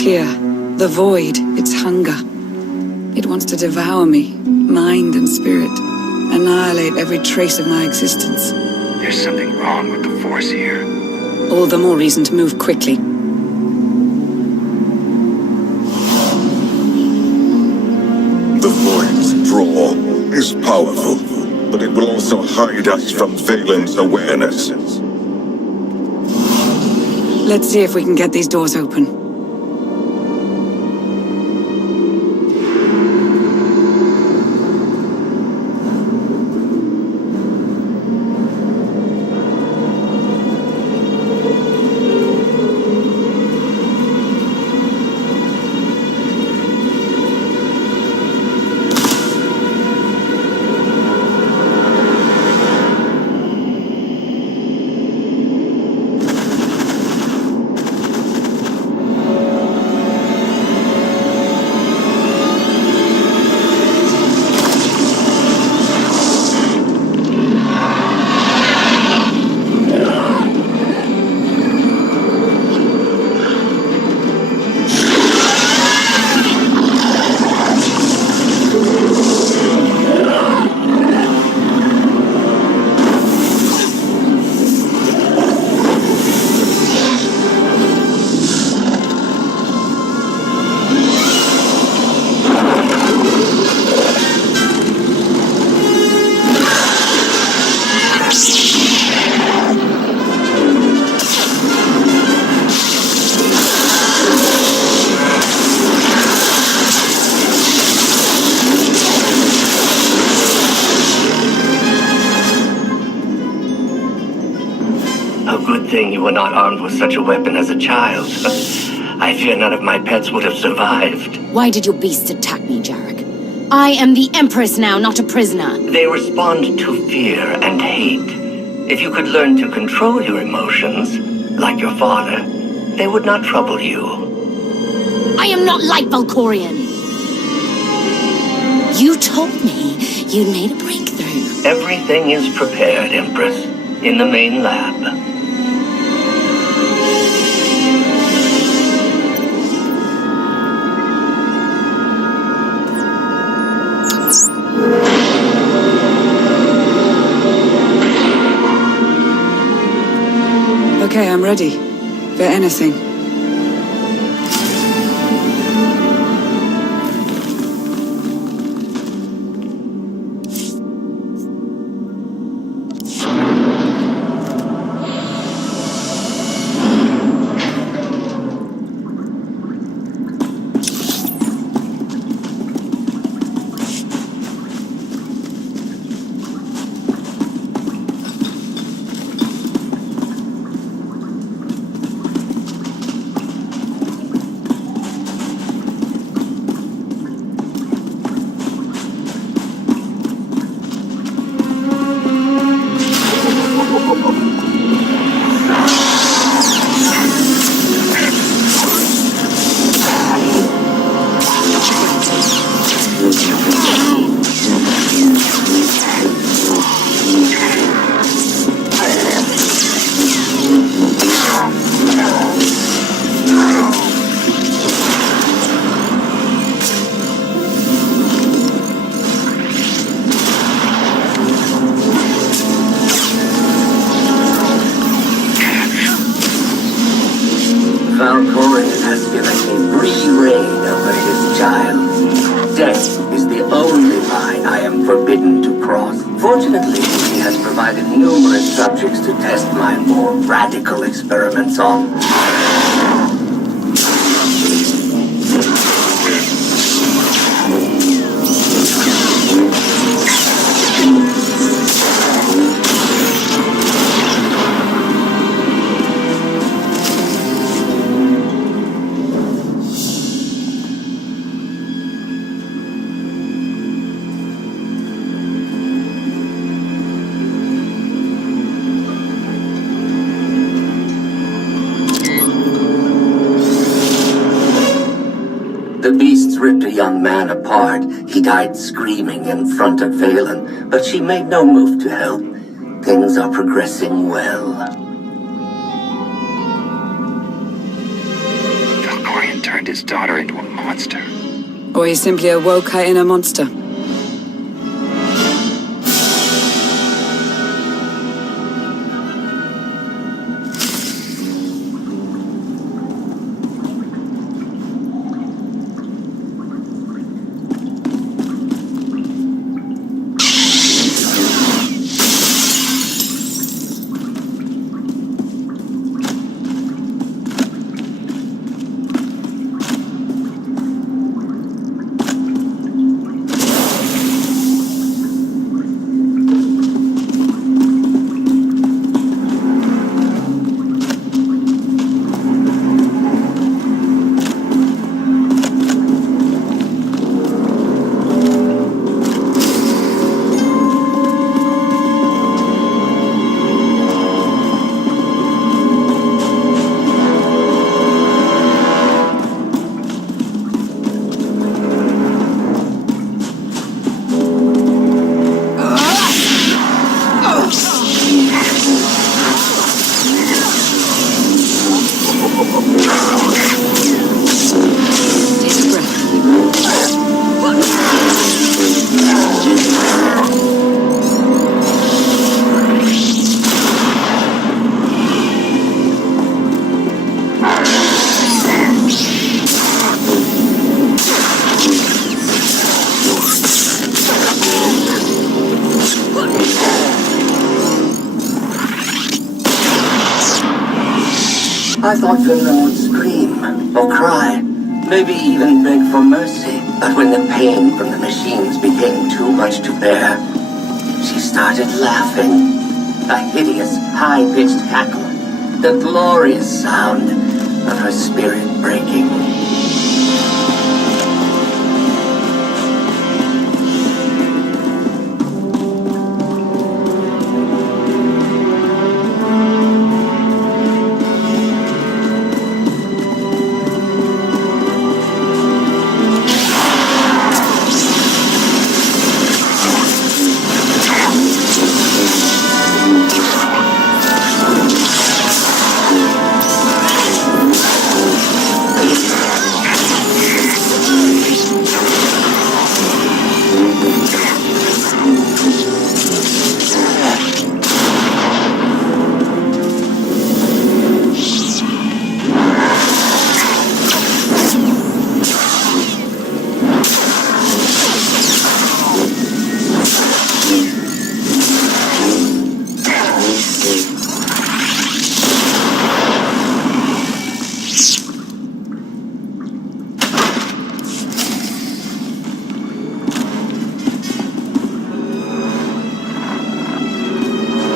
here. The void, its hunger. It wants to devour me, mind and spirit. Annihilate every trace of my existence. There's something wrong with the Force here. All the more reason to move quickly. The Void's draw is powerful, but it will also hide us from Valen's awareness. Let's see if we can get these doors open. Thing you were not armed with such a weapon as a child. I fear none of my pets would have survived. Why did your beasts attack me, Jarek? I am the Empress now, not a prisoner. They respond to fear and hate. If you could learn to control your emotions, like your father, they would not trouble you. I am not like Valkorion. You told me you'd made a breakthrough. Everything is prepared, Empress, in the main lab. Okay, I'm ready. For anything. Valkorion has given me free reign over his child. Death is the only line I am forbidden to cross. Fortunately, he has provided numerous subjects to test my more radical experiments on. The beasts ripped a young man apart. He died screaming in front of Valen, but she made no move to help. Things are progressing well. Valkorion turned his daughter into a monster. Or he simply awoke her inner monster. I thought Vela would scream, or cry, maybe even beg for mercy. But when the pain from the machines became too much to bear, she started laughing. A hideous, high-pitched cackle, the glorious sound of her spirit breaking.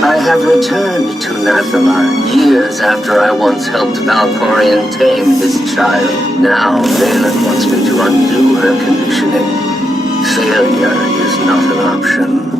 I have returned to Nathema years after I once helped Valkorion tame his child. Now Valen wants me to undo her conditioning. Failure is not an option.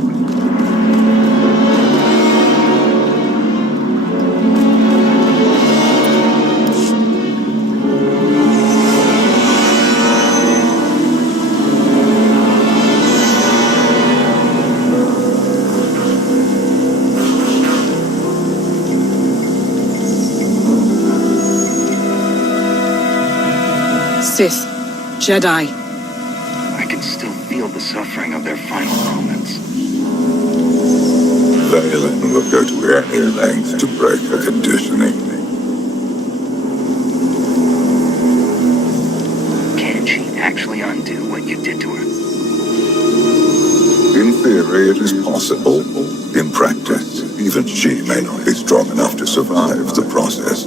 Sith, Jedi. I can still feel the suffering of their final moments. Valen will go to any length to break her conditioning. Can she actually undo what you did to her? In theory, it is possible. In practice, even she may not be strong enough to survive the process.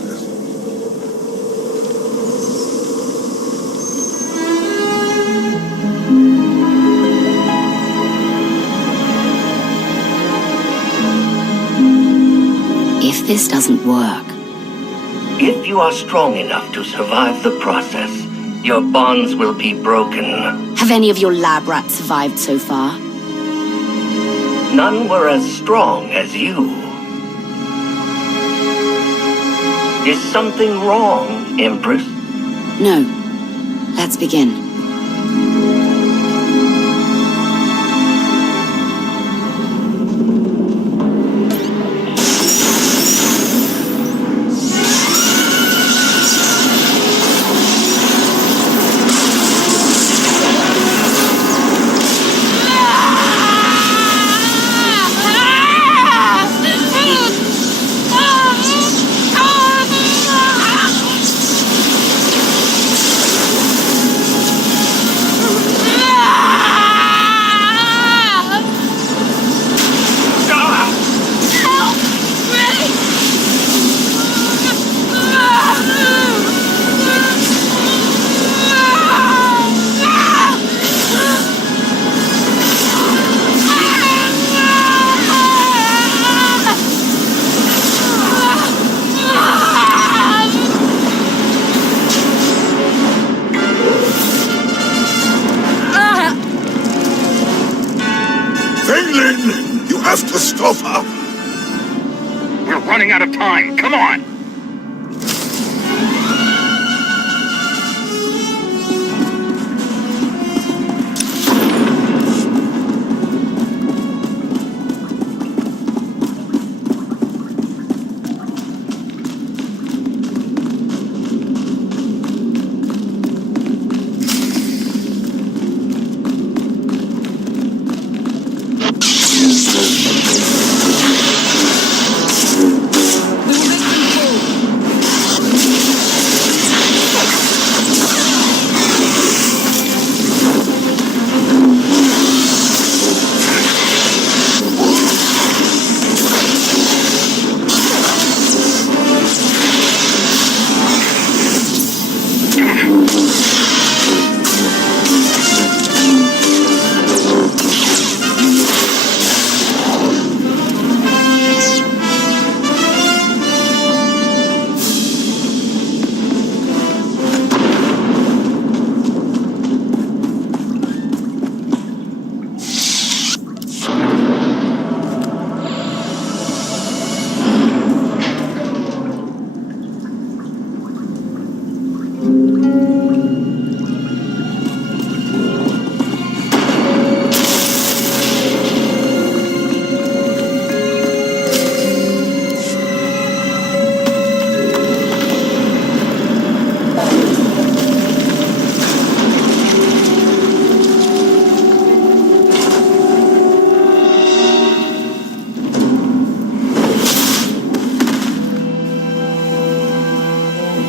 If this doesn't work... If you are strong enough to survive the process, your bonds will be broken. Have any of your lab rats survived so far? None were as strong as you. Is something wrong, Empress? No. Let's begin. Vaylin! You have to stop her! We're running out of time. Come on!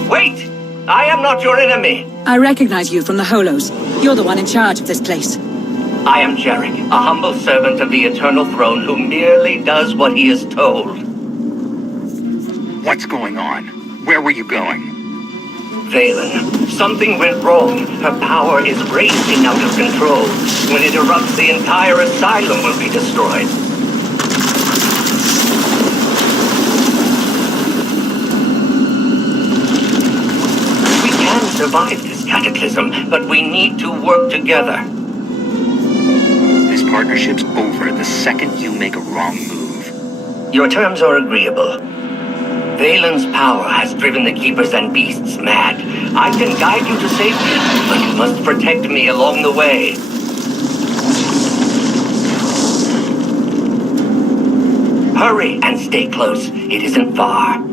Wait! I am not your enemy! I recognize you from the Holos. You're the one in charge of this place. I am Jarek, a humble servant of the Eternal Throne who merely does what he is told. What's going on? Where were you going? Vaylin, something went wrong. Her power is racing out of control. When it erupts, the entire asylum will be destroyed. We can survive this cataclysm, but we need to work together. This partnership's over the second you make a wrong move. Your terms are agreeable. Vaylin's power has driven the Keepers and Beasts mad. I can guide you to safety, but you must protect me along the way. Hurry and stay close. It isn't far.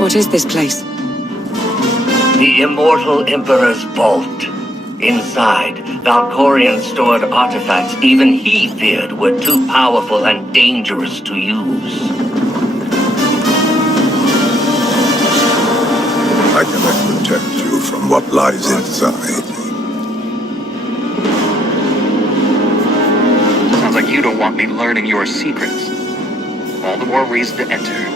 What is this place? The Immortal Emperor's vault. Inside, Valkorion stored artifacts even he feared were too powerful and dangerous to use. what lies inside. Sounds like you don't want me learning your secrets. All the more reason to enter.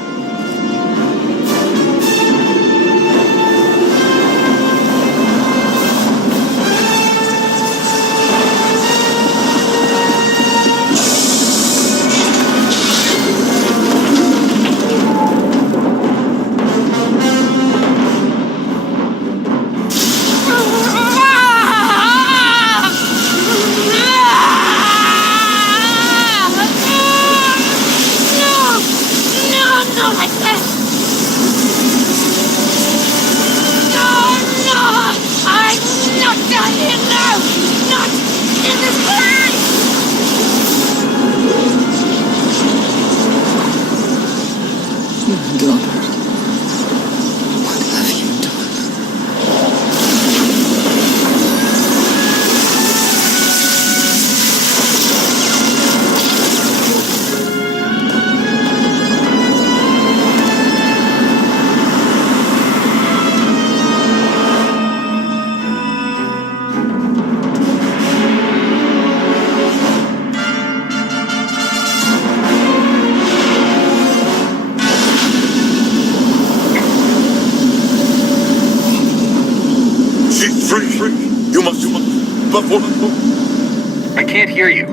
I can't hear you.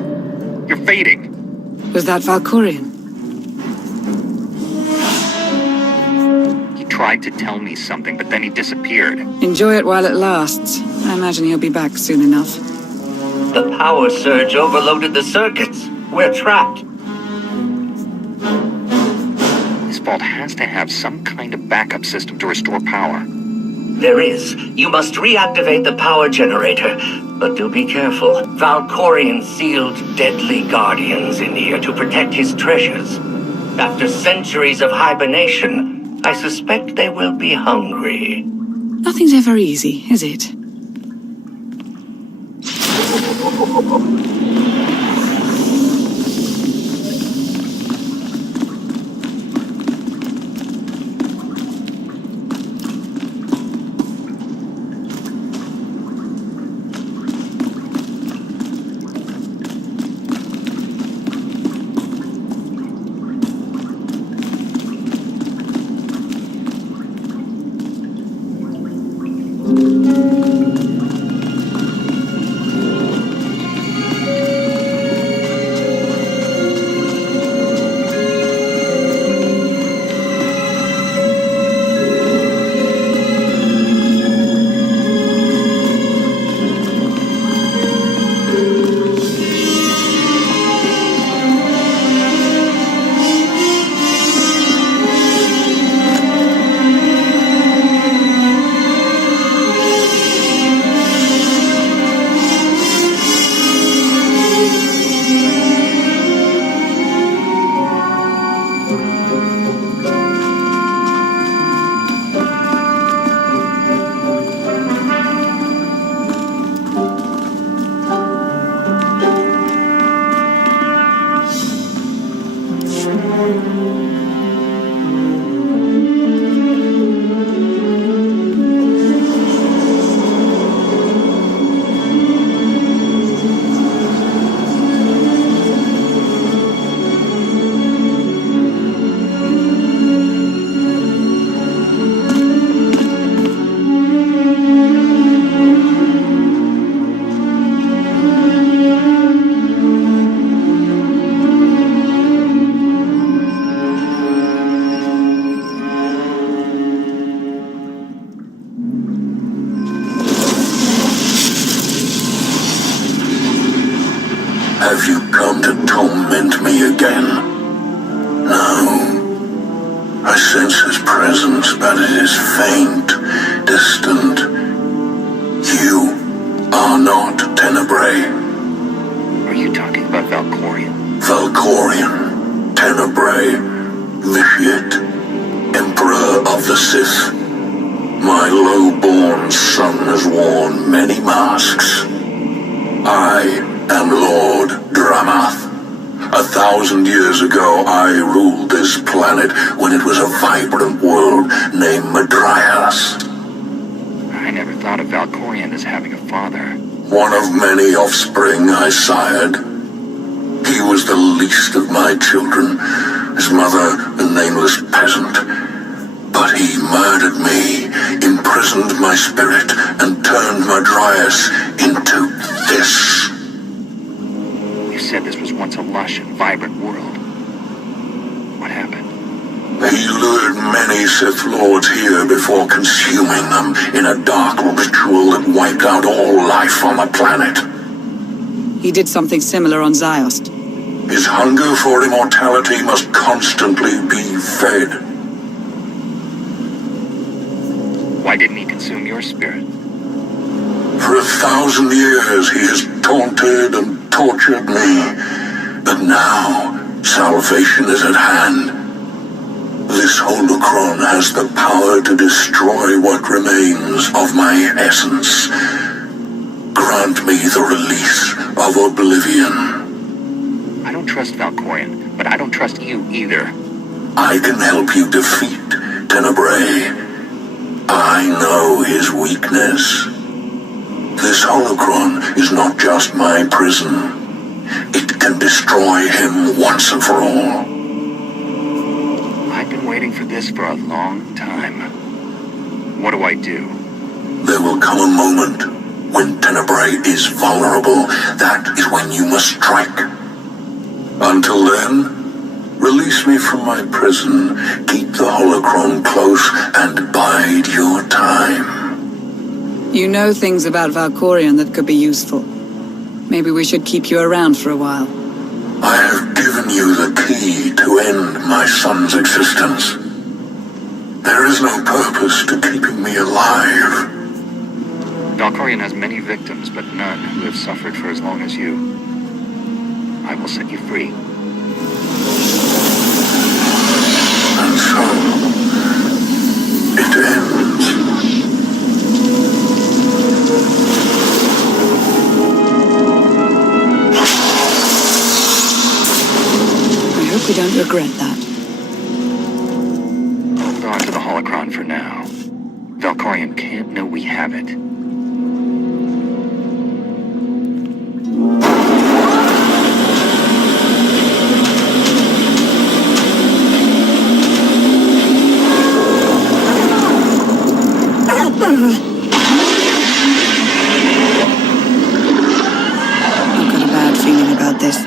You're fading. Was that Valkorion? He tried to tell me something, but then he disappeared. Enjoy it while it lasts. I imagine he'll be back soon enough. The power surge overloaded the circuits. We're trapped. This vault has to have some kind of backup system to restore power. There is. You must reactivate the power generator. But do be careful. Valkorion sealed deadly guardians in here to protect his treasures. After centuries of hibernation, I suspect they will be hungry. Nothing's ever easy, is it? Have you come to torment me again? No. I sense his presence, but it is faint, distant. You are not Tenebrae. Are you talking about Valkorion? Valkorion, Tenebrae, Vitiate, Emperor of the Sith. My low-born son has worn many masks. I am Lord Dramath. 1,000 years ago, I ruled this planet when it was a vibrant world named Madrias. I never thought sired. He was the least of my children, his mother a nameless peasant. But he murdered me, imprisoned my spirit, and turned my Dryas into this. You said this was once a lush and vibrant world. What happened? He lured many Sith Lords here before consuming them in a dark ritual that wiped out all life on the planet. He did something similar on Ziost. His hunger for immortality must constantly be fed. Why didn't he consume your spirit? For 1,000 years he has taunted and tortured me. But now, salvation is at hand. This holocron has the power to destroy what remains of my essence. Grant me the release of oblivion. I don't trust Valkorion, but I don't trust you either. I can help you defeat Tenebrae. I know his weakness. This holocron is not just my prison. It can destroy him once and for all. I've been waiting for this for a long time. What do I do? There will come a moment when Tenebrae is vulnerable. That is when you must strike. Until then, release me from my prison, keep the holocron close, and bide your time. You know things about Valkorion that could be useful. Maybe we should keep you around for a while. I have given you the key to end my son's existence. There is no purpose to keeping me alive. Valkorion has many victims, but none who have suffered for as long as you. I will set you free. And so, it ends. I hope we don't regret that. Hold on to the holocron for now. Valkorion can't know we have it. I've got a bad feeling about this.